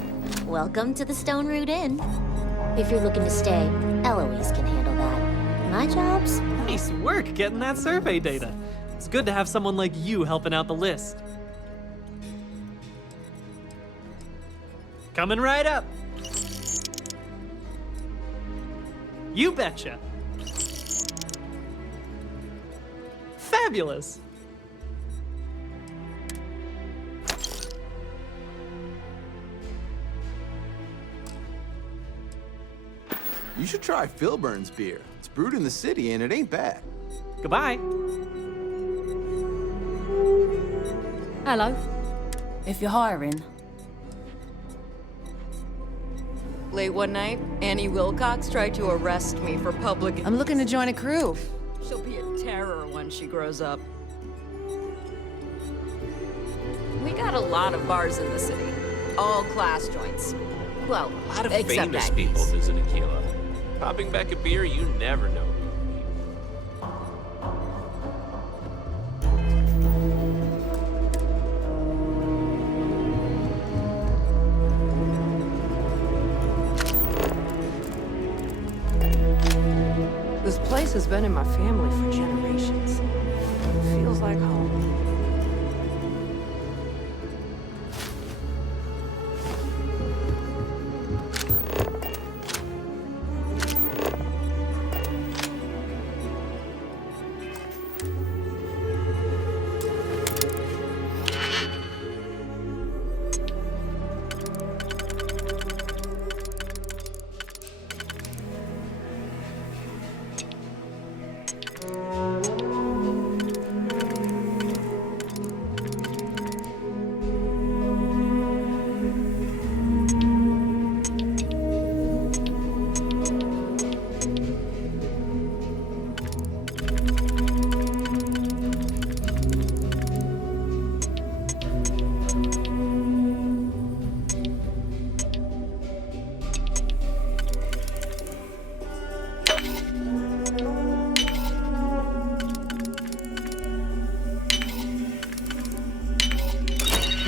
Welcome to the Stone Root Inn. If you're looking to stay, Eloise can handle that. My job's... Nice work getting that survey data. It's good to have someone like you helping out the list. Coming right up. You betcha. Fabulous. You should try Philburn's beer. It's brewed in the city and it ain't bad. Goodbye. Hello. If you're hiring. Late one night, Annie Wilcox tried to arrest me for public... I'm looking to join a crew. She'll be a terror when she grows up. We got a lot of bars in the city. All class joints. Well, A lot of except famous Agnes. people visit Aquila. Popping back a beer, you never know. This place has been in my family for generations. It feels like home.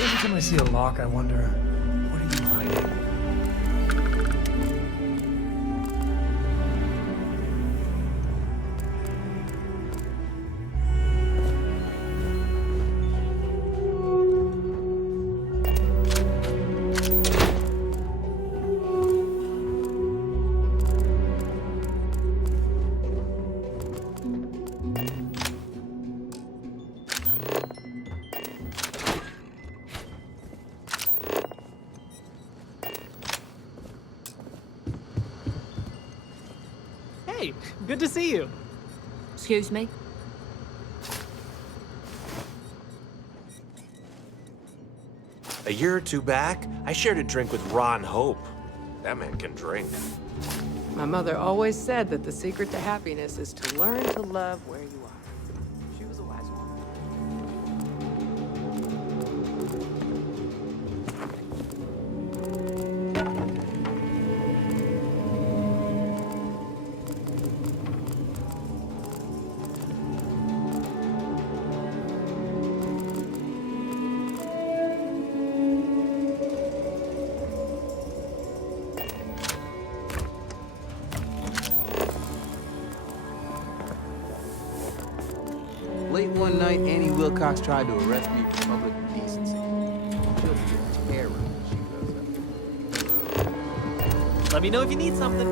Every time I see a lock, I wonder Hey, good to see you. Excuse me? A year or two back, I shared a drink with Ron Hope. That man can drink. My mother always said that the secret to happiness is to learn to love where you are. She was a wise woman. Late one night, Annie Wilcox tried to arrest me for public indecency. She'll be in terror when she grows up. Let me know if you need something.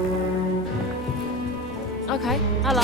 Okay, hello.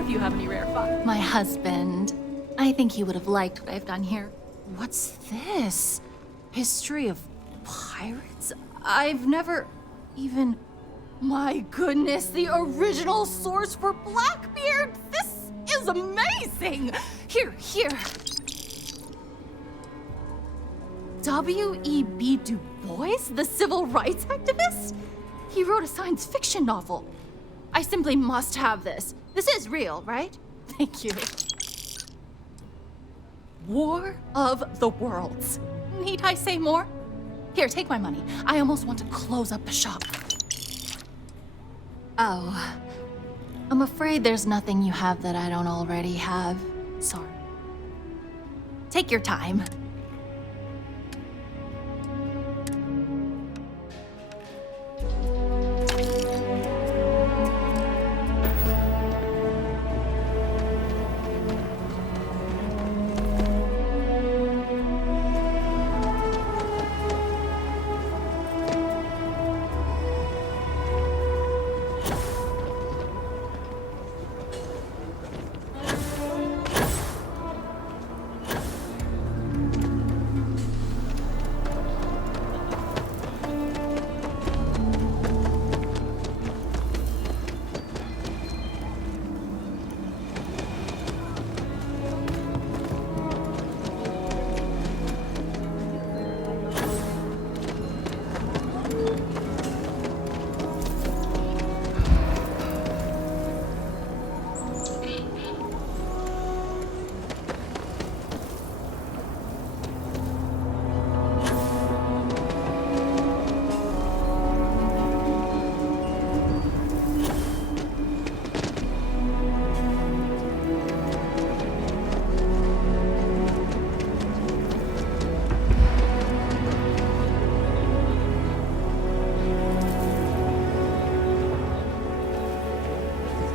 if you have any rare finds. My husband. I think he would have liked what I've done here. What's this? History of pirates? I've never even... My goodness, the original source for Blackbeard! This is amazing! Here. W.E.B. Du Bois, the civil rights activist? He wrote a science fiction novel. I simply must have this. This is real, right? Thank you. War of the Worlds. Need I say more? Here, take my money. I almost want to close up the shop. Oh. I'm afraid there's nothing you have that I don't already have. Sorry. Take your time.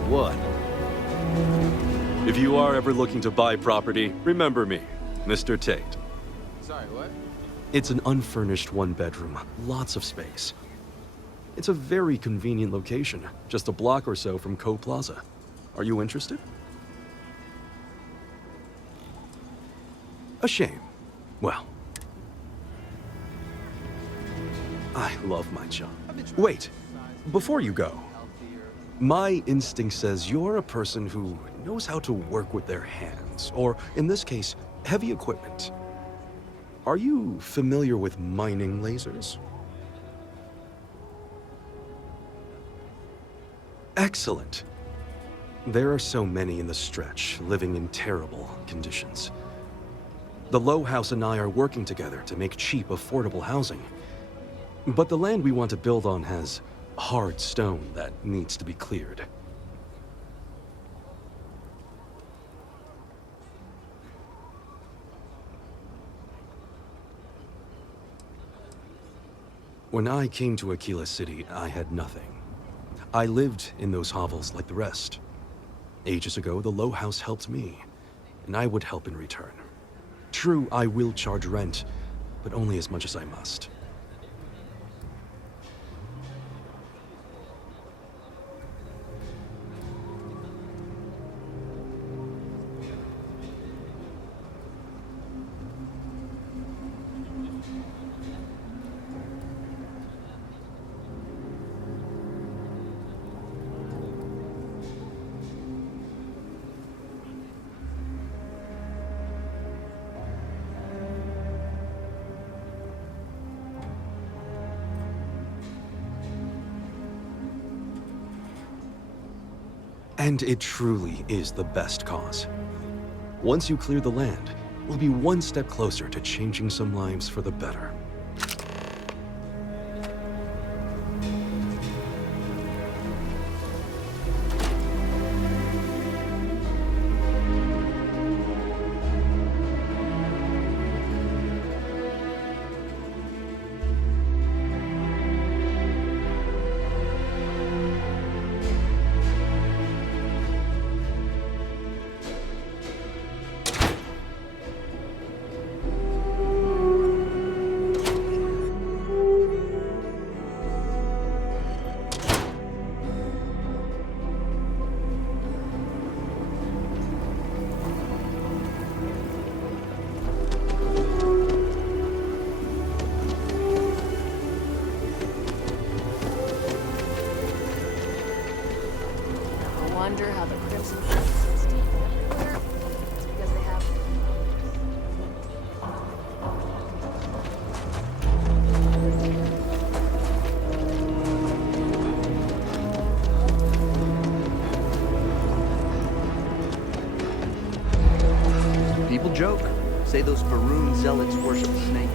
What? If you are ever looking to buy property, remember me, Mr. Tate. Sorry, what? It's an unfurnished one-bedroom, lots of space. It's a very convenient location, just a block or so from Co Plaza. Are you interested? A shame. Well, I love my job. Wait, before you go, my instinct says you're a person who knows how to work with their hands, or in this case, heavy equipment. Are you familiar with mining lasers? Excellent. There are so many in the stretch, living in terrible conditions. The Low House and I are working together to make cheap, affordable housing. But the land we want to build on has hard stone that needs to be cleared. When I came to Aquila City, I had nothing. I lived in those hovels like the rest. Ages ago, the Low House helped me, and I would help in return. True, I will charge rent, but only as much as I must. And it truly is the best cause. Once you clear the land, we'll be one step closer to changing some lives for the better. joke. Say those Faroon zealots worship a snake.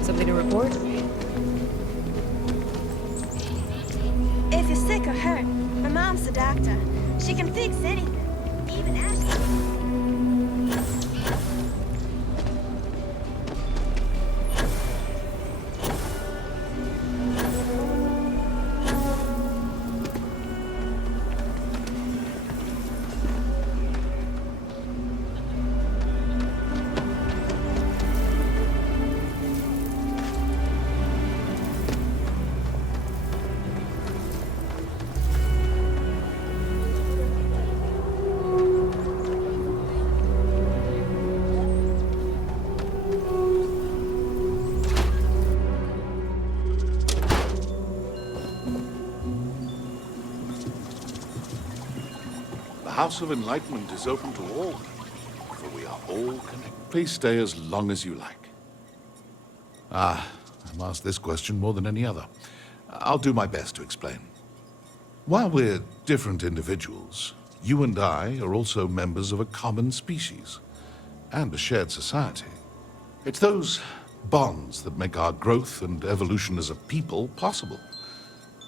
Something to report? If you're sick or hurt, my mom's a doctor. She can fix anything, even acid. The House of Enlightenment is open to all, for we are all connected. Please stay as long as you like. I'm asked this question more than any other. I'll do my best to explain. While we're different individuals, you and I are also members of a common species and a shared society. It's those bonds that make our growth and evolution as a people possible,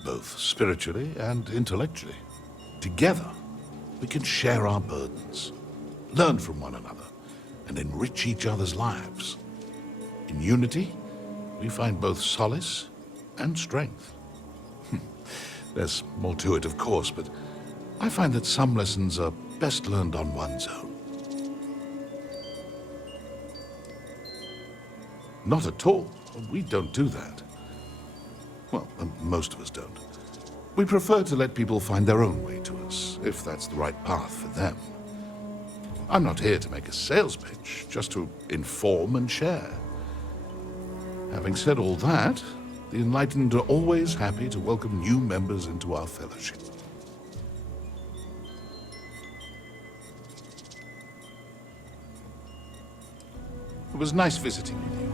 both spiritually and intellectually. Together, we can share our burdens, learn from one another, and enrich each other's lives. In unity, we find both solace and strength. There's more to it, of course, but I find that some lessons are best learned on one's own. Not at all. We don't do that. Well, most of us don't. We prefer to let people find their own way to us, if that's the right path for them. I'm not here to make a sales pitch, just to inform and share. Having said all that, the Enlightened are always happy to welcome new members into our fellowship. It was nice visiting with you.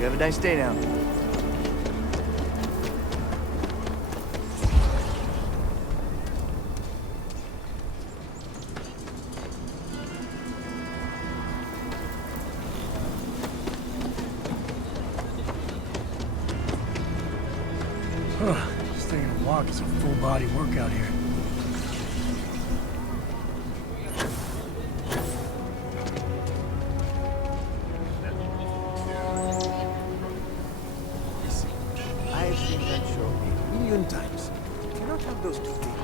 Have a nice day now. Just taking a jog is a full-body workout here. I've seen that show a million times. You cannot have those two things.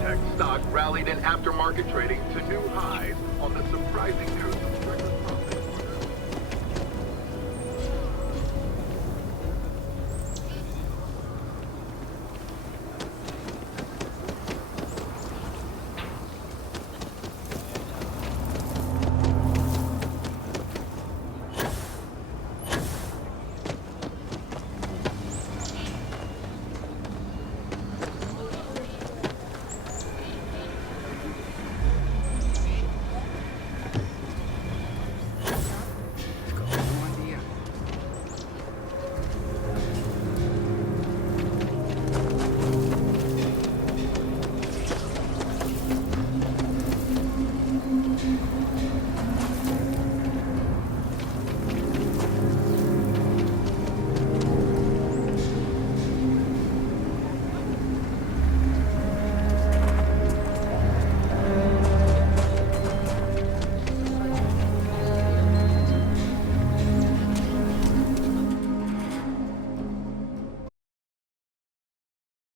Tech stock rallied in aftermarket trading to new highs on the surprising news of